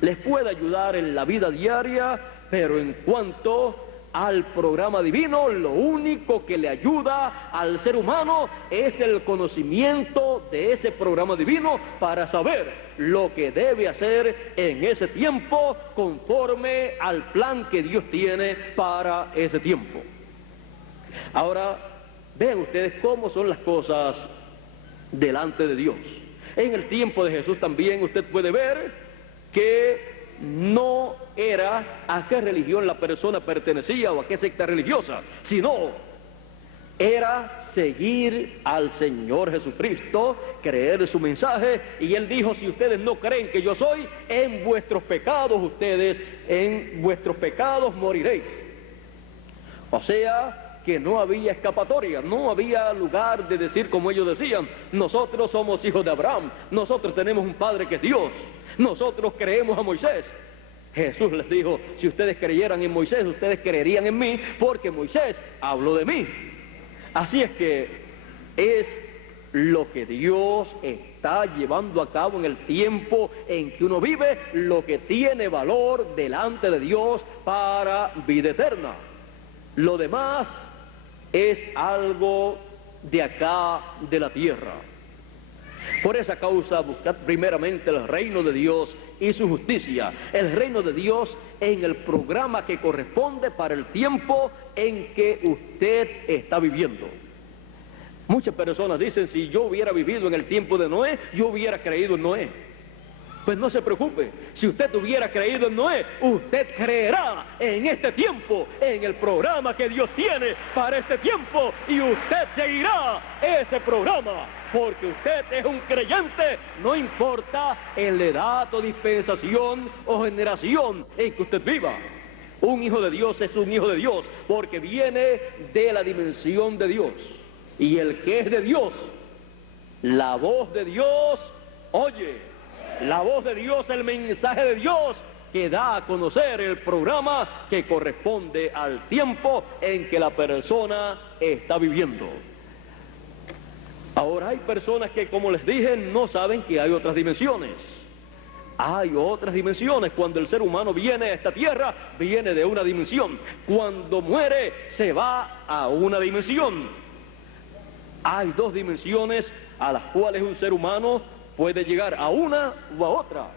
Les puede ayudar en la vida diaria, pero en cuanto al programa divino, lo único que le ayuda al ser humano es el conocimiento de ese programa divino para saber lo que debe hacer en ese tiempo conforme al plan que Dios tiene para ese tiempo. Ahora, vean ustedes cómo son las cosas delante de Dios. En el tiempo de Jesús también usted puede ver que no era a qué religión la persona pertenecía o a qué secta religiosa, sino era seguir al Señor Jesucristo, creer su mensaje, y Él dijo: si ustedes no creen que yo soy, en vuestros pecados moriréis. O sea, que no había escapatoria, no había lugar de decir como ellos decían: nosotros somos hijos de Abraham, nosotros tenemos un Padre que es Dios, nosotros creemos a Moisés. Jesús les dijo: si ustedes creyeran en Moisés, ustedes creerían en mí, porque Moisés habló de mí. Así es que es lo que Dios está llevando a cabo en el tiempo en que uno vive, lo que tiene valor delante de Dios para vida eterna. Lo demás es algo de acá, de la tierra. Por esa causa, buscad primeramente el reino de Dios y su justicia. El reino de Dios en el programa que corresponde para el tiempo en que usted está viviendo. Muchas personas dicen: si yo hubiera vivido en el tiempo de Noé, yo hubiera creído en Noé. Pues no se preocupe, si usted hubiera creído en Noé, usted creerá en este tiempo, en el programa que Dios tiene para este tiempo, y usted seguirá ese programa, porque usted es un creyente, no importa en la edad o dispensación o generación en que usted viva. Un hijo de Dios es un hijo de Dios, porque viene de la dimensión de Dios. Y el que es de Dios, la voz de Dios oye. La voz de Dios, el mensaje de Dios que da a conocer el programa que corresponde al tiempo en que la persona está viviendo. Ahora hay personas que, como les dije, no saben que hay otras dimensiones. Hay otras dimensiones. Cuando el ser humano viene a esta tierra, viene de una dimensión. Cuando muere, se va a una dimensión. Hay 2 dimensiones a las cuales un ser humano puede llegar, a una o a otra.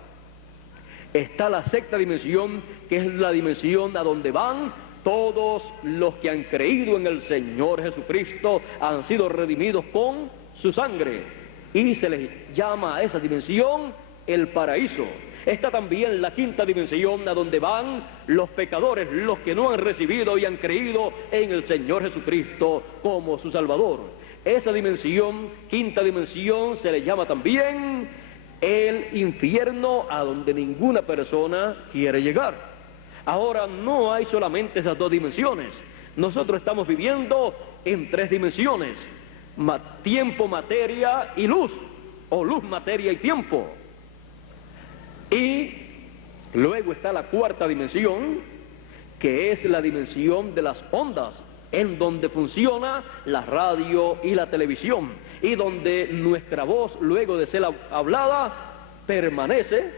Está la sexta dimensión, que es la dimensión a donde van todos los que han creído en el Señor Jesucristo, han sido redimidos con su sangre, y se les llama a esa dimensión el paraíso. Está también la quinta dimensión, a donde van los pecadores, los que no han recibido y han creído en el Señor Jesucristo como su Salvador. Esa dimensión, quinta dimensión, se le llama también el infierno, a donde ninguna persona quiere llegar. Ahora, no hay solamente esas 2 dimensiones. Nosotros estamos viviendo en 3 dimensiones: tiempo, materia y luz, o luz, materia y tiempo. Y luego está la cuarta dimensión, que es la dimensión de las ondas, en donde funciona la radio y la televisión, y donde nuestra voz, luego de ser hablada, permanece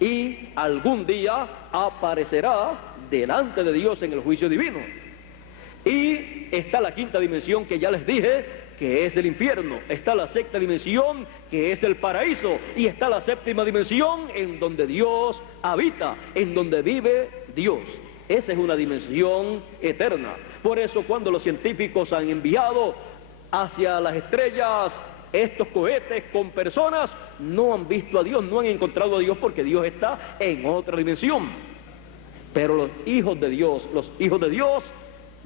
y algún día aparecerá delante de Dios en el juicio divino. Y está la quinta dimensión, que ya les dije, que es el infierno. Está la sexta dimensión, que es el paraíso, y está la séptima dimensión, en donde Dios habita, en donde vive Dios. Esa es una dimensión eterna. Por eso, cuando los científicos han enviado hacia las estrellas, estos cohetes con personas no han visto a Dios, no han encontrado a Dios porque Dios está en otra dimensión. Pero los hijos de Dios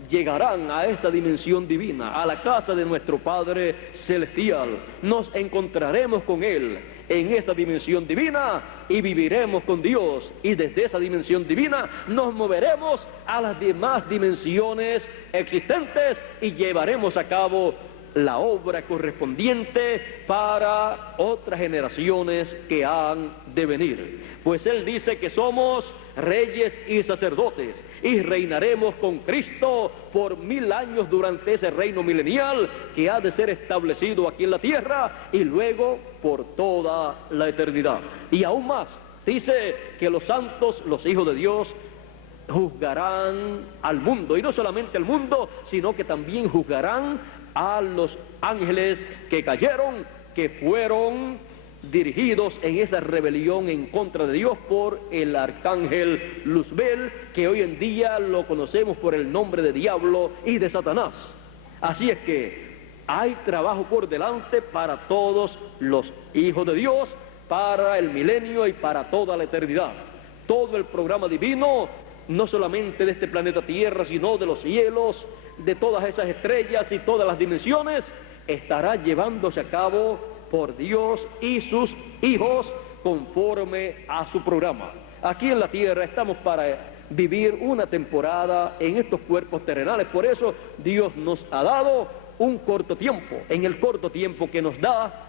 llegarán a esa dimensión divina, a la casa de nuestro Padre Celestial. Nos encontraremos con Él en esta dimensión divina y viviremos con Dios. Y desde esa dimensión divina nos moveremos a las demás dimensiones existentes y llevaremos a cabo la obra correspondiente para otras generaciones que han de venir. Pues Él dice que somos reyes y sacerdotes y reinaremos con Cristo por 1000 años durante ese reino milenial que ha de ser establecido aquí en la tierra y luego por toda la eternidad. Y aún más, dice que los santos, los hijos de Dios, juzgarán al mundo, y no solamente al mundo, sino que también juzgarán a los ángeles que cayeron, que fueron dirigidos en esa rebelión en contra de Dios por el arcángel Luzbel, que hoy en día lo conocemos por el nombre de diablo y de Satanás. Así es que hay trabajo por delante para todos los hijos de Dios, para el milenio y para toda la eternidad. Todo el programa divino, no solamente de este planeta Tierra, sino de los cielos, de todas esas estrellas y todas las dimensiones, estará llevándose a cabo por Dios y sus hijos conforme a su programa. Aquí en la tierra estamos para vivir una temporada en estos cuerpos terrenales, por eso Dios nos ha dado un corto tiempo. En el corto tiempo que nos da,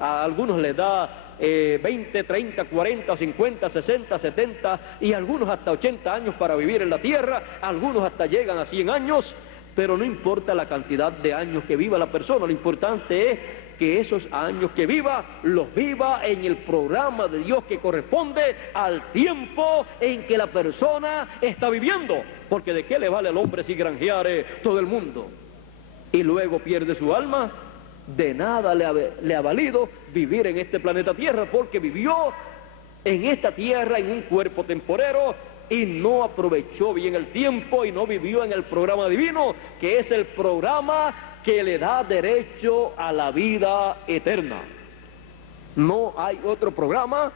a algunos les da 20, 30, 40, 50, 60, 70 y algunos hasta 80 años para vivir en la tierra, algunos hasta llegan a 100 años, pero no importa la cantidad de años que viva la persona, lo importante es que esos años que viva, los viva en el programa de Dios que corresponde al tiempo en que la persona está viviendo, porque ¿de qué le vale al hombre si granjeare todo el mundo y luego pierde su alma? De nada le ha valido vivir en este planeta Tierra, porque vivió en esta tierra en un cuerpo temporero y no aprovechó bien el tiempo y no vivió en el programa divino, que es el programa que le da derecho a la vida eterna. No hay otro programa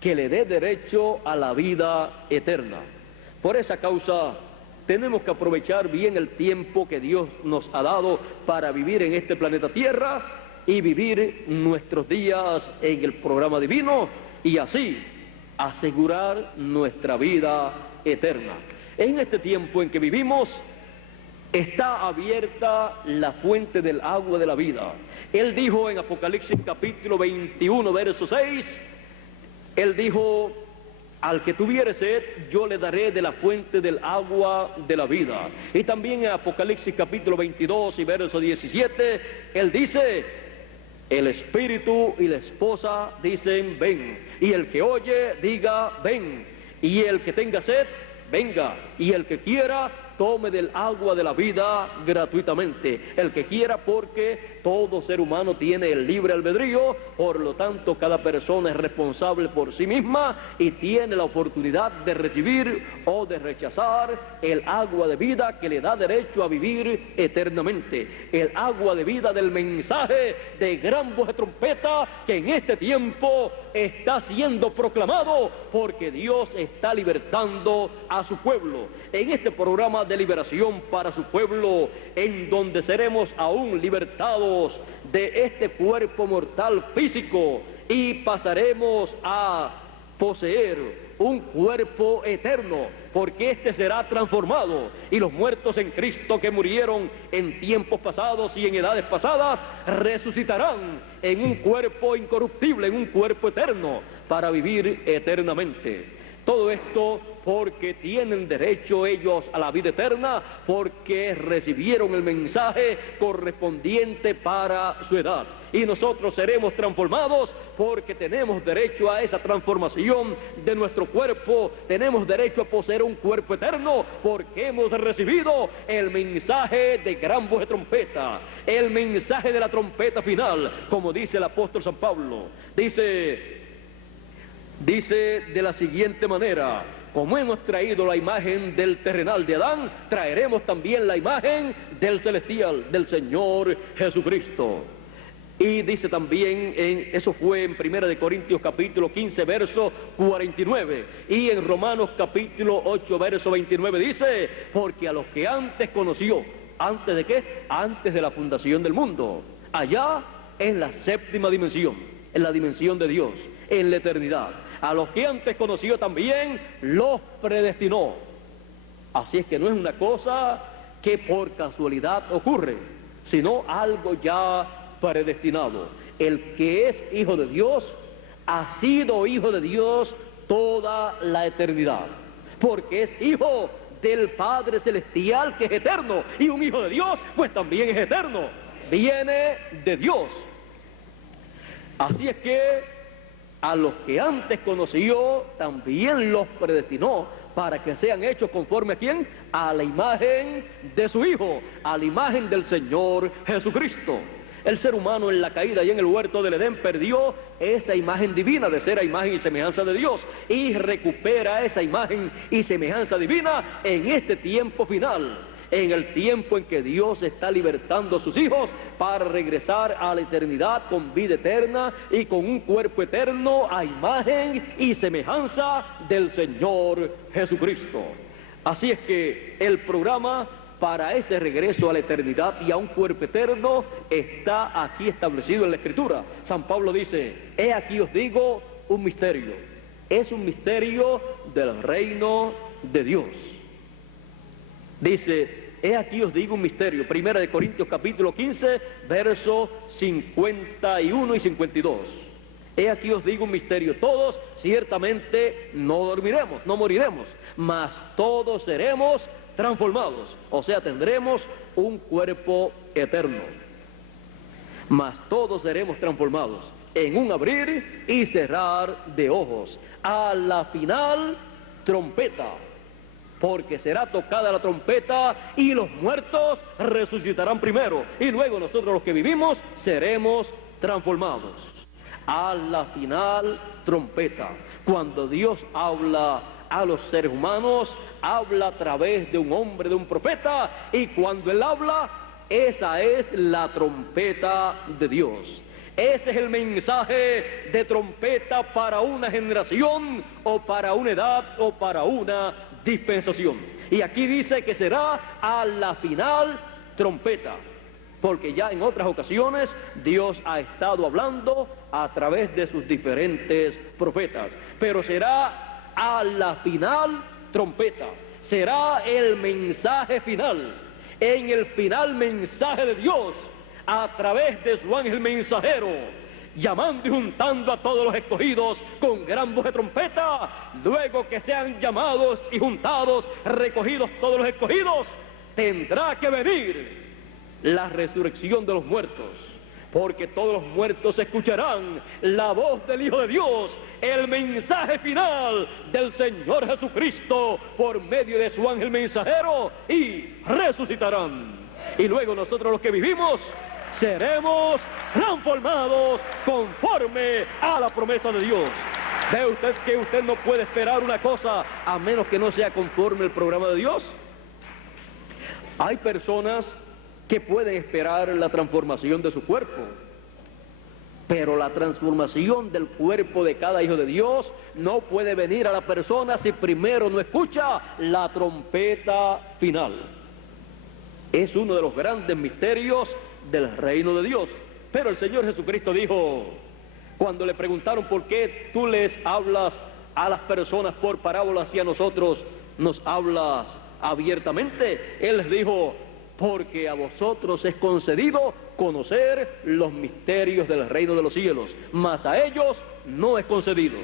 que le dé derecho a la vida eterna. Por esa causa tenemos que aprovechar bien el tiempo que Dios nos ha dado para vivir en este planeta Tierra y vivir nuestros días en el programa divino y así asegurar nuestra vida eterna. En este tiempo en que vivimos está abierta la fuente del agua de la vida. Él dijo en Apocalipsis capítulo 21, verso 6, Él dijo: al que tuviere sed, yo le daré de la fuente del agua de la vida. Y también en Apocalipsis capítulo 22 y verso 17, Él dice: el espíritu y la esposa dicen ven, y el que oye diga ven, y el que tenga sed, venga, y el que quiera, tome del agua de la vida gratuitamente. El que quiera, porque todo ser humano tiene el libre albedrío, por lo tanto cada persona es responsable por sí misma y tiene la oportunidad de recibir o de rechazar el agua de vida que le da derecho a vivir eternamente. El agua de vida del mensaje de gran voz de trompeta que en este tiempo está siendo proclamado, porque Dios está libertando a su pueblo. En este programa de liberación para su pueblo, en donde seremos aún libertados de este cuerpo mortal físico y pasaremos a poseer un cuerpo eterno, porque este será transformado, y los muertos en Cristo que murieron en tiempos pasados y en edades pasadas resucitarán en un cuerpo incorruptible, en un cuerpo eterno, para vivir eternamente. Todo esto porque tienen derecho ellos a la vida eterna, porque recibieron el mensaje correspondiente para su edad. Y nosotros seremos transformados porque tenemos derecho a esa transformación de nuestro cuerpo. Tenemos derecho a poseer un cuerpo eterno porque hemos recibido el mensaje de gran voz de trompeta, el mensaje de la trompeta final, como dice el apóstol San Pablo. Dice de la siguiente manera: Como hemos traído la imagen del terrenal de Adán, traeremos también la imagen del celestial, del Señor Jesucristo. Y dice también, eso fue en 1 Corintios capítulo 15, verso 49. Y en Romanos capítulo 8, verso 29 dice, porque a los que antes conoció, ¿antes de qué? Antes de la fundación del mundo. Allá en la séptima dimensión, en la dimensión de Dios, en la eternidad. A los que antes conoció también los predestinó. Así es que no es una cosa que por casualidad ocurre, sino algo ya predestinado. El que es hijo de Dios ha sido hijo de Dios toda la eternidad, porque es hijo del Padre Celestial, que es eterno, y un hijo de Dios pues también es eterno, viene de Dios. Así es que a los que antes conoció también los predestinó para que sean hechos conforme a ¿quién? A la imagen de su Hijo, a la imagen del Señor Jesucristo. El ser humano en la caída y en el huerto del Edén perdió esa imagen divina de ser a imagen y semejanza de Dios, y recupera esa imagen y semejanza divina en este tiempo final, en el tiempo en que Dios está libertando a sus hijos para regresar a la eternidad con vida eterna y con un cuerpo eterno a imagen y semejanza del Señor Jesucristo. Así es que el programa para ese regreso a la eternidad y a un cuerpo eterno está aquí establecido en la Escritura. San Pablo dice, he aquí os digo un misterio. Es un misterio del reino de Dios. Dice, he aquí os digo un misterio. 1 Corintios capítulo 15, versos 51 y 52. He aquí os digo un misterio. Todos ciertamente no dormiremos, no moriremos, mas todos seremos transformados, o sea, tendremos un cuerpo eterno, mas todos seremos transformados en un abrir y cerrar de ojos, a la final trompeta, porque será tocada la trompeta y los muertos resucitarán primero, y luego nosotros los que vivimos seremos transformados. A la final trompeta, cuando Dios habla a los seres humanos, habla a través de un hombre, de un profeta, y cuando Él habla, esa es la trompeta de Dios. Ese es el mensaje de trompeta para una generación, o para una edad, o para una dispensación. Y aquí dice que será a la final trompeta, porque ya en otras ocasiones Dios ha estado hablando a través de sus diferentes profetas, pero será a la final trompeta, será el mensaje final, en el final mensaje de Dios, a través de su ángel mensajero, llamando y juntando a todos los escogidos con gran voz de trompeta. Luego que sean llamados y juntados, recogidos todos los escogidos, tendrá que venir la resurrección de los muertos, porque todos los muertos escucharán la voz del Hijo de Dios, el mensaje final del Señor Jesucristo por medio de su ángel mensajero, y resucitarán. Y luego nosotros los que vivimos seremos transformados conforme a la promesa de Dios. ¿Ve usted que usted no puede esperar una cosa a menos que no sea conforme al programa de Dios? Hay personas que pueden esperar la transformación de su cuerpo, pero la transformación del cuerpo de cada hijo de Dios no puede venir a la persona si primero no escucha la trompeta final. Es uno de los grandes misterios del reino de Dios. Pero el Señor Jesucristo dijo, cuando le preguntaron por qué tú les hablas a las personas por parábolas y a nosotros nos hablas abiertamente, Él les dijo, porque a vosotros es concedido conocer los misterios del reino de los cielos, mas a ellos no es concedido.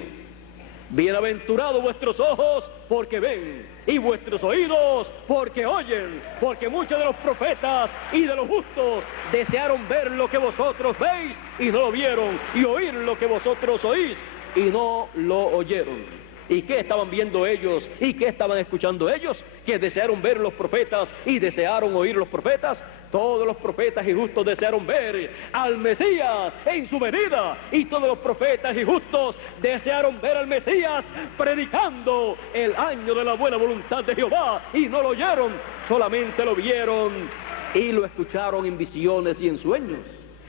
Bienaventurados vuestros ojos porque ven, y vuestros oídos porque oyen, porque muchos de los profetas y de los justos desearon ver lo que vosotros veis y no lo vieron, y oír lo que vosotros oís y no lo oyeron. ¿Y qué estaban viendo ellos? ¿Y qué estaban escuchando ellos? Que desearon ver los profetas y desearon oír los profetas. Todos los profetas y justos desearon ver al Mesías en su venida. Y todos los profetas y justos desearon ver al Mesías predicando el año de la buena voluntad de Jehová. Y no lo oyeron, solamente lo vieron y lo escucharon en visiones y en sueños.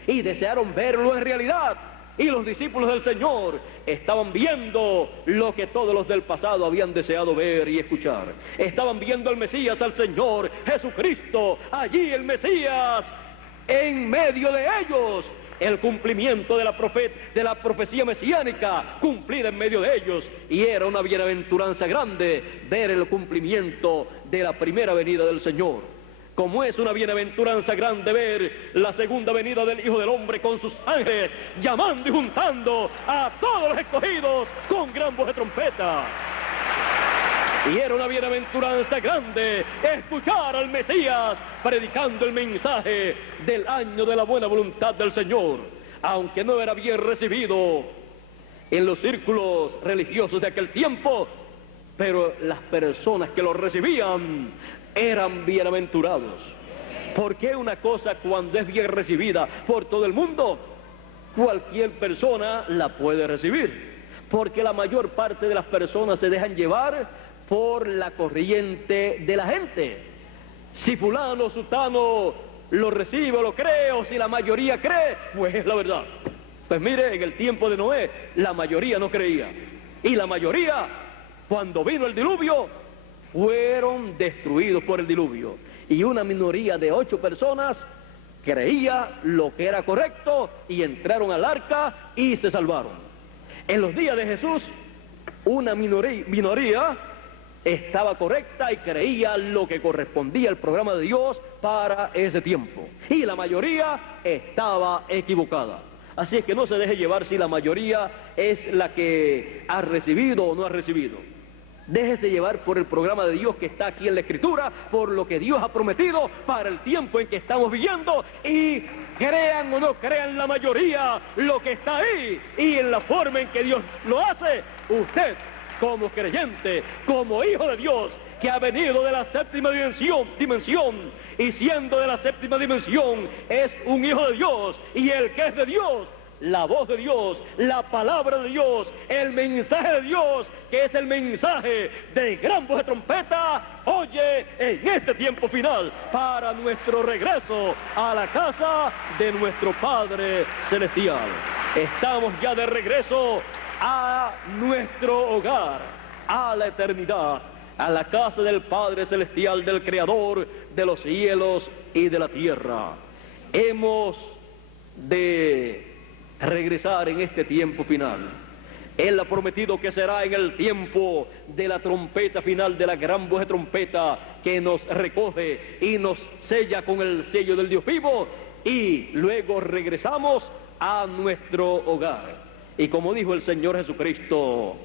Y desearon verlo en realidad. Y los discípulos del Señor estaban viendo lo que todos los del pasado habían deseado ver y escuchar. Estaban viendo al Mesías, al Señor Jesucristo, allí el Mesías, en medio de ellos. El cumplimiento de la profecía mesiánica cumplida en medio de ellos. Y era una bienaventuranza grande ver el cumplimiento de la primera venida del Señor. Como es una bienaventuranza grande ver la segunda venida del Hijo del Hombre con sus ángeles, llamando y juntando a todos los escogidos con gran voz de trompeta. Y era una bienaventuranza grande escuchar al Mesías predicando el mensaje del año de la buena voluntad del Señor, aunque no era bien recibido en los círculos religiosos de aquel tiempo, pero las personas que lo recibían eran bienaventurados. Porque una cosa, cuando es bien recibida por todo el mundo, cualquier persona la puede recibir. Porque la mayor parte de las personas se dejan llevar por la corriente de la gente. Si fulano, sutano lo recibe o lo cree, o si la mayoría cree, pues es la verdad. Pues mire, en el tiempo de Noé, la mayoría no creía. Y la mayoría, cuando vino el diluvio, fueron destruidos por el diluvio. Y una minoría de 8 personas creía lo que era correcto y entraron al arca y se salvaron. En los días de Jesús, una minoría estaba correcta y creía lo que correspondía al programa de Dios para ese tiempo. Y la mayoría estaba equivocada. Así es que no se deje llevar si la mayoría es la que ha recibido o no ha recibido. Déjese llevar por el programa de Dios que está aquí en la Escritura, por lo que Dios ha prometido para el tiempo en que estamos viviendo, y crean o no crean la mayoría lo que está ahí y en la forma en que Dios lo hace. Usted, como creyente, como hijo de Dios, que ha venido de la séptima dimensión, y siendo de la séptima dimensión, es un hijo de Dios, y el que es de Dios, la voz de Dios, la palabra de Dios, el mensaje de Dios, que es el mensaje de gran voz de trompeta, oye en este tiempo final, para nuestro regreso a la casa de nuestro Padre Celestial. Estamos ya de regreso a nuestro hogar, a la eternidad, a la casa del Padre Celestial, del Creador de los cielos y de la tierra. Hemos de regresar en este tiempo final. Él ha prometido que será en el tiempo de la trompeta final, de la gran voz de trompeta que nos recoge y nos sella con el sello del Dios vivo, y luego regresamos a nuestro hogar. Y como dijo el Señor Jesucristo,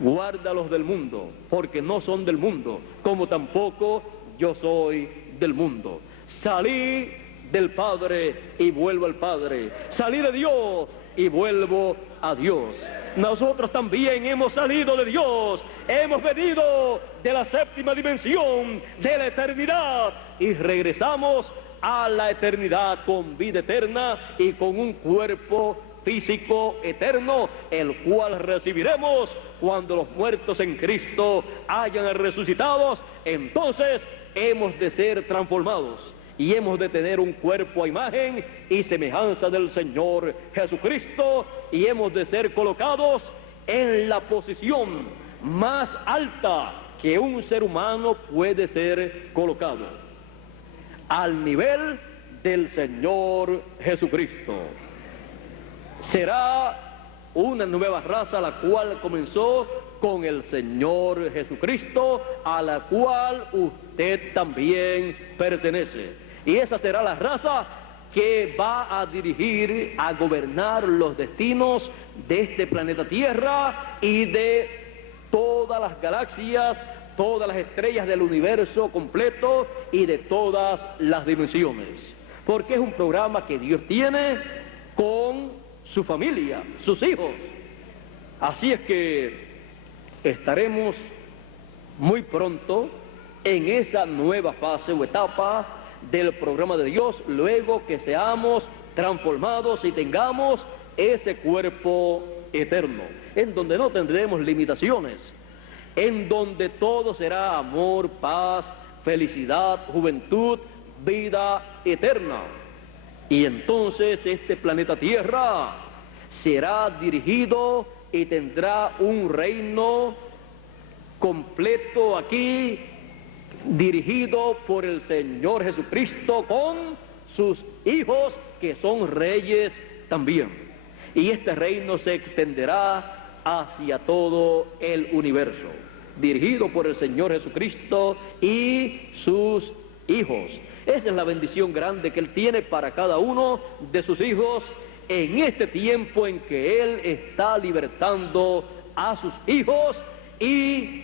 guárdalos del mundo, porque no son del mundo, como tampoco yo soy del mundo. Salí del Padre y vuelvo al Padre. Salí de Dios y vuelvo a Dios. Nosotros también hemos salido de Dios, hemos venido de la séptima dimensión, de la eternidad, y regresamos a la eternidad con vida eterna y con un cuerpo físico eterno, el cual recibiremos cuando los muertos en Cristo hayan resucitado. Entonces hemos de ser transformados y hemos de tener un cuerpo a imagen y semejanza del Señor Jesucristo, y hemos de ser colocados en la posición más alta que un ser humano puede ser colocado, al nivel del Señor Jesucristo. Será una nueva raza la cual comenzó con el Señor Jesucristo, a la cual usted también pertenece. Y esa será la raza que va a dirigir, a gobernar los destinos de este planeta Tierra y de todas las galaxias, todas las estrellas del universo completo y de todas las dimensiones. Porque es un programa que Dios tiene con su familia, sus hijos. Así es que estaremos muy pronto en esa nueva fase o etapa del programa de Dios, luego que seamos transformados y tengamos ese cuerpo eterno, en donde no tendremos limitaciones, en donde todo será amor, paz, felicidad, juventud, vida eterna. Y entonces este planeta Tierra será dirigido y tendrá un reino completo aquí, dirigido por el Señor Jesucristo con sus hijos que son reyes también. Y este reino se extenderá hacia todo el universo, dirigido por el Señor Jesucristo y sus hijos. Esa es la bendición grande que Él tiene para cada uno de sus hijos en este tiempo en que Él está libertando a sus hijos, y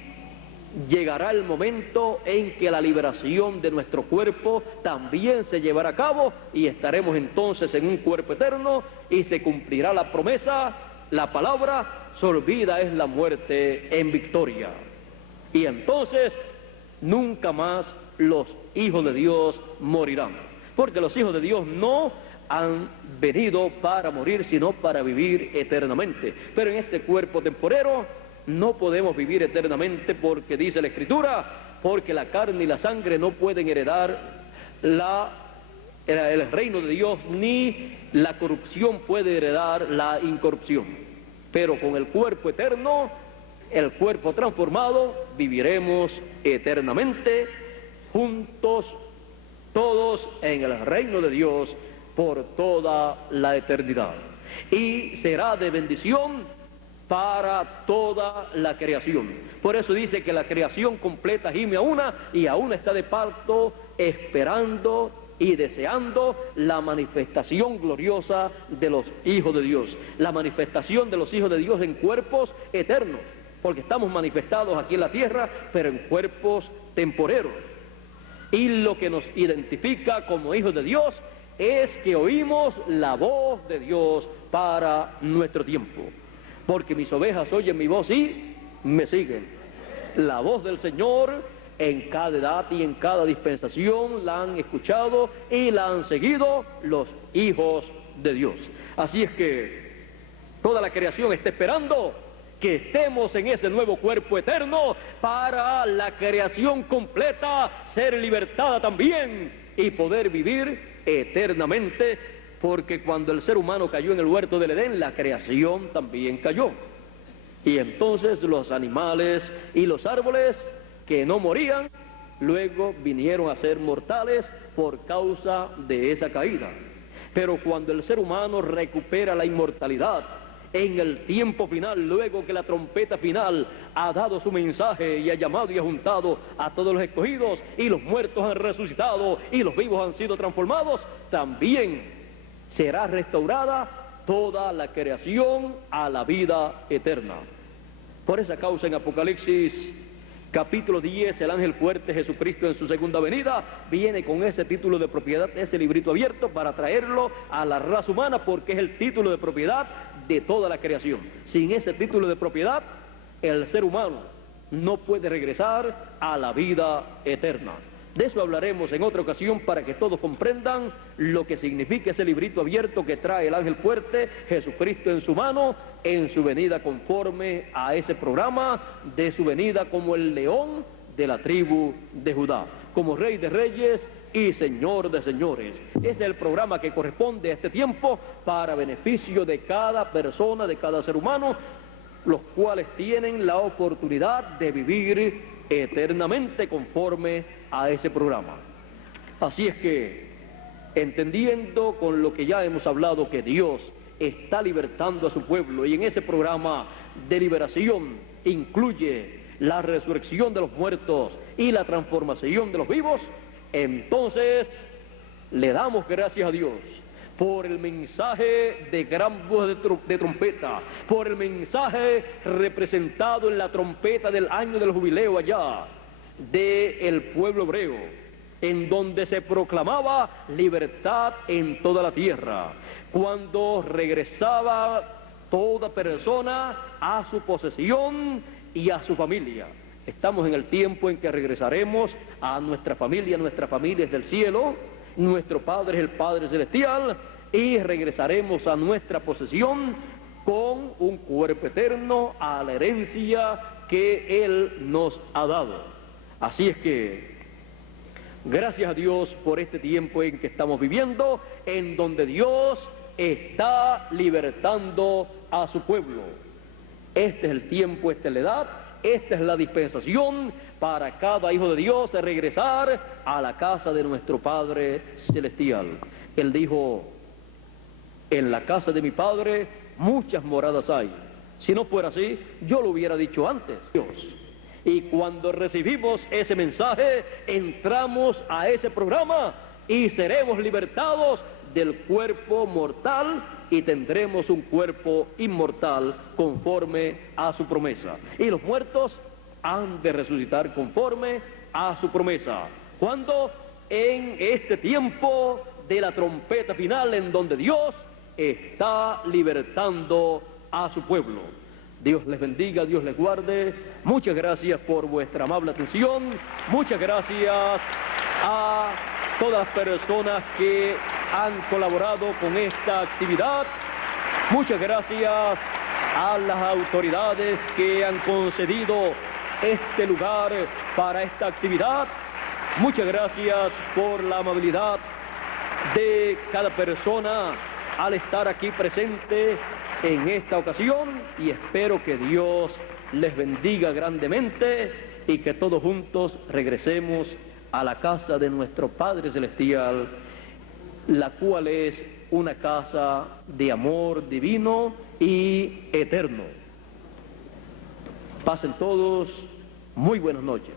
llegará el momento en que la liberación de nuestro cuerpo también se llevará a cabo y estaremos entonces en un cuerpo eterno y se cumplirá la promesa, la palabra: sorbida es la muerte en victoria. Y entonces nunca más los hijos de Dios morirán, porque los hijos de Dios no han venido para morir, sino para vivir eternamente. Pero en este cuerpo temporero no podemos vivir eternamente, porque dice la Escritura: porque la carne y la sangre no pueden heredar el reino de Dios, ni la corrupción puede heredar la incorrupción. Pero con el cuerpo eterno, el cuerpo transformado, viviremos eternamente juntos, todos en el reino de Dios por toda la eternidad. Y será de bendición para toda la creación. Por eso dice que la creación completa gime a una, y a una está de parto, esperando y deseando la manifestación gloriosa de los hijos de Dios, la manifestación de los hijos de Dios en cuerpos eternos, porque estamos manifestados aquí en la tierra, pero en cuerpos temporeros. Y lo que nos identifica como hijos de Dios es que oímos la voz de Dios para nuestro tiempo. Porque mis ovejas oyen mi voz y me siguen. La voz del Señor en cada edad y en cada dispensación la han escuchado y la han seguido los hijos de Dios. Así es que toda la creación está esperando que estemos en ese nuevo cuerpo eterno, para la creación completa ser libertada también y poder vivir eternamente, porque cuando el ser humano cayó en el huerto del Edén, la creación también cayó. Y entonces los animales y los árboles que no morían, luego vinieron a ser mortales por causa de esa caída. Pero cuando el ser humano recupera la inmortalidad en el tiempo final, luego que la trompeta final ha dado su mensaje y ha llamado y ha juntado a todos los escogidos, y los muertos han resucitado y los vivos han sido transformados, también será restaurada toda la creación a la vida eterna. Por esa causa en Apocalipsis capítulo 10, el ángel fuerte, Jesucristo en su segunda venida, viene con ese título de propiedad, ese librito abierto, para traerlo a la raza humana, porque es el título de propiedad de toda la creación. Sin ese título de propiedad, el ser humano no puede regresar a la vida eterna. De eso hablaremos en otra ocasión, para que todos comprendan lo que significa ese librito abierto que trae el ángel fuerte, Jesucristo en su mano, en su venida conforme a ese programa de su venida como el león de la tribu de Judá, como Rey de Reyes y Señor de Señores. Ese es el programa que corresponde a este tiempo, para beneficio de cada persona, de cada ser humano, los cuales tienen la oportunidad de vivir eternamente conforme a ese programa. Así es que, entendiendo con lo que ya hemos hablado, que Dios está libertando a su pueblo, y en ese programa de liberación incluye la resurrección de los muertos y la transformación de los vivos, entonces le damos gracias a Dios por el mensaje de gran voz de trompeta, por el mensaje representado en la trompeta del año del jubileo allá del pueblo hebreo, en donde se proclamaba libertad en toda la tierra, cuando regresaba toda persona a su posesión y a su familia. Estamos en el tiempo en que regresaremos a nuestra familia es del cielo, nuestro Padre es el Padre Celestial, y regresaremos a nuestra posesión con un cuerpo eterno, a la herencia que Él nos ha dado. Así es que, gracias a Dios por este tiempo en que estamos viviendo, en donde Dios está libertando a su pueblo. Este es el tiempo, esta es la edad, esta es la dispensación para cada hijo de Dios de regresar a la casa de nuestro Padre Celestial. Él dijo, en la casa de mi Padre muchas moradas hay. Si no fuera así, yo lo hubiera dicho antes, Dios. Y cuando recibimos ese mensaje, entramos a ese programa y seremos libertados del cuerpo mortal y tendremos un cuerpo inmortal conforme a su promesa. Y los muertos han de resucitar conforme a su promesa. ¿Cuándo? En este tiempo de la trompeta final, en donde Dios está libertando a su pueblo. Dios les bendiga, Dios les guarde. Muchas gracias por vuestra amable atención. Muchas gracias a todas las personas que han colaborado con esta actividad. Muchas gracias a las autoridades que han concedido este lugar para esta actividad. Muchas gracias por la amabilidad de cada persona al estar aquí presente en esta ocasión, y espero que Dios les bendiga grandemente y que todos juntos regresemos a la casa de nuestro Padre Celestial, la cual es una casa de amor divino y eterno. Pasen todos muy buenas noches.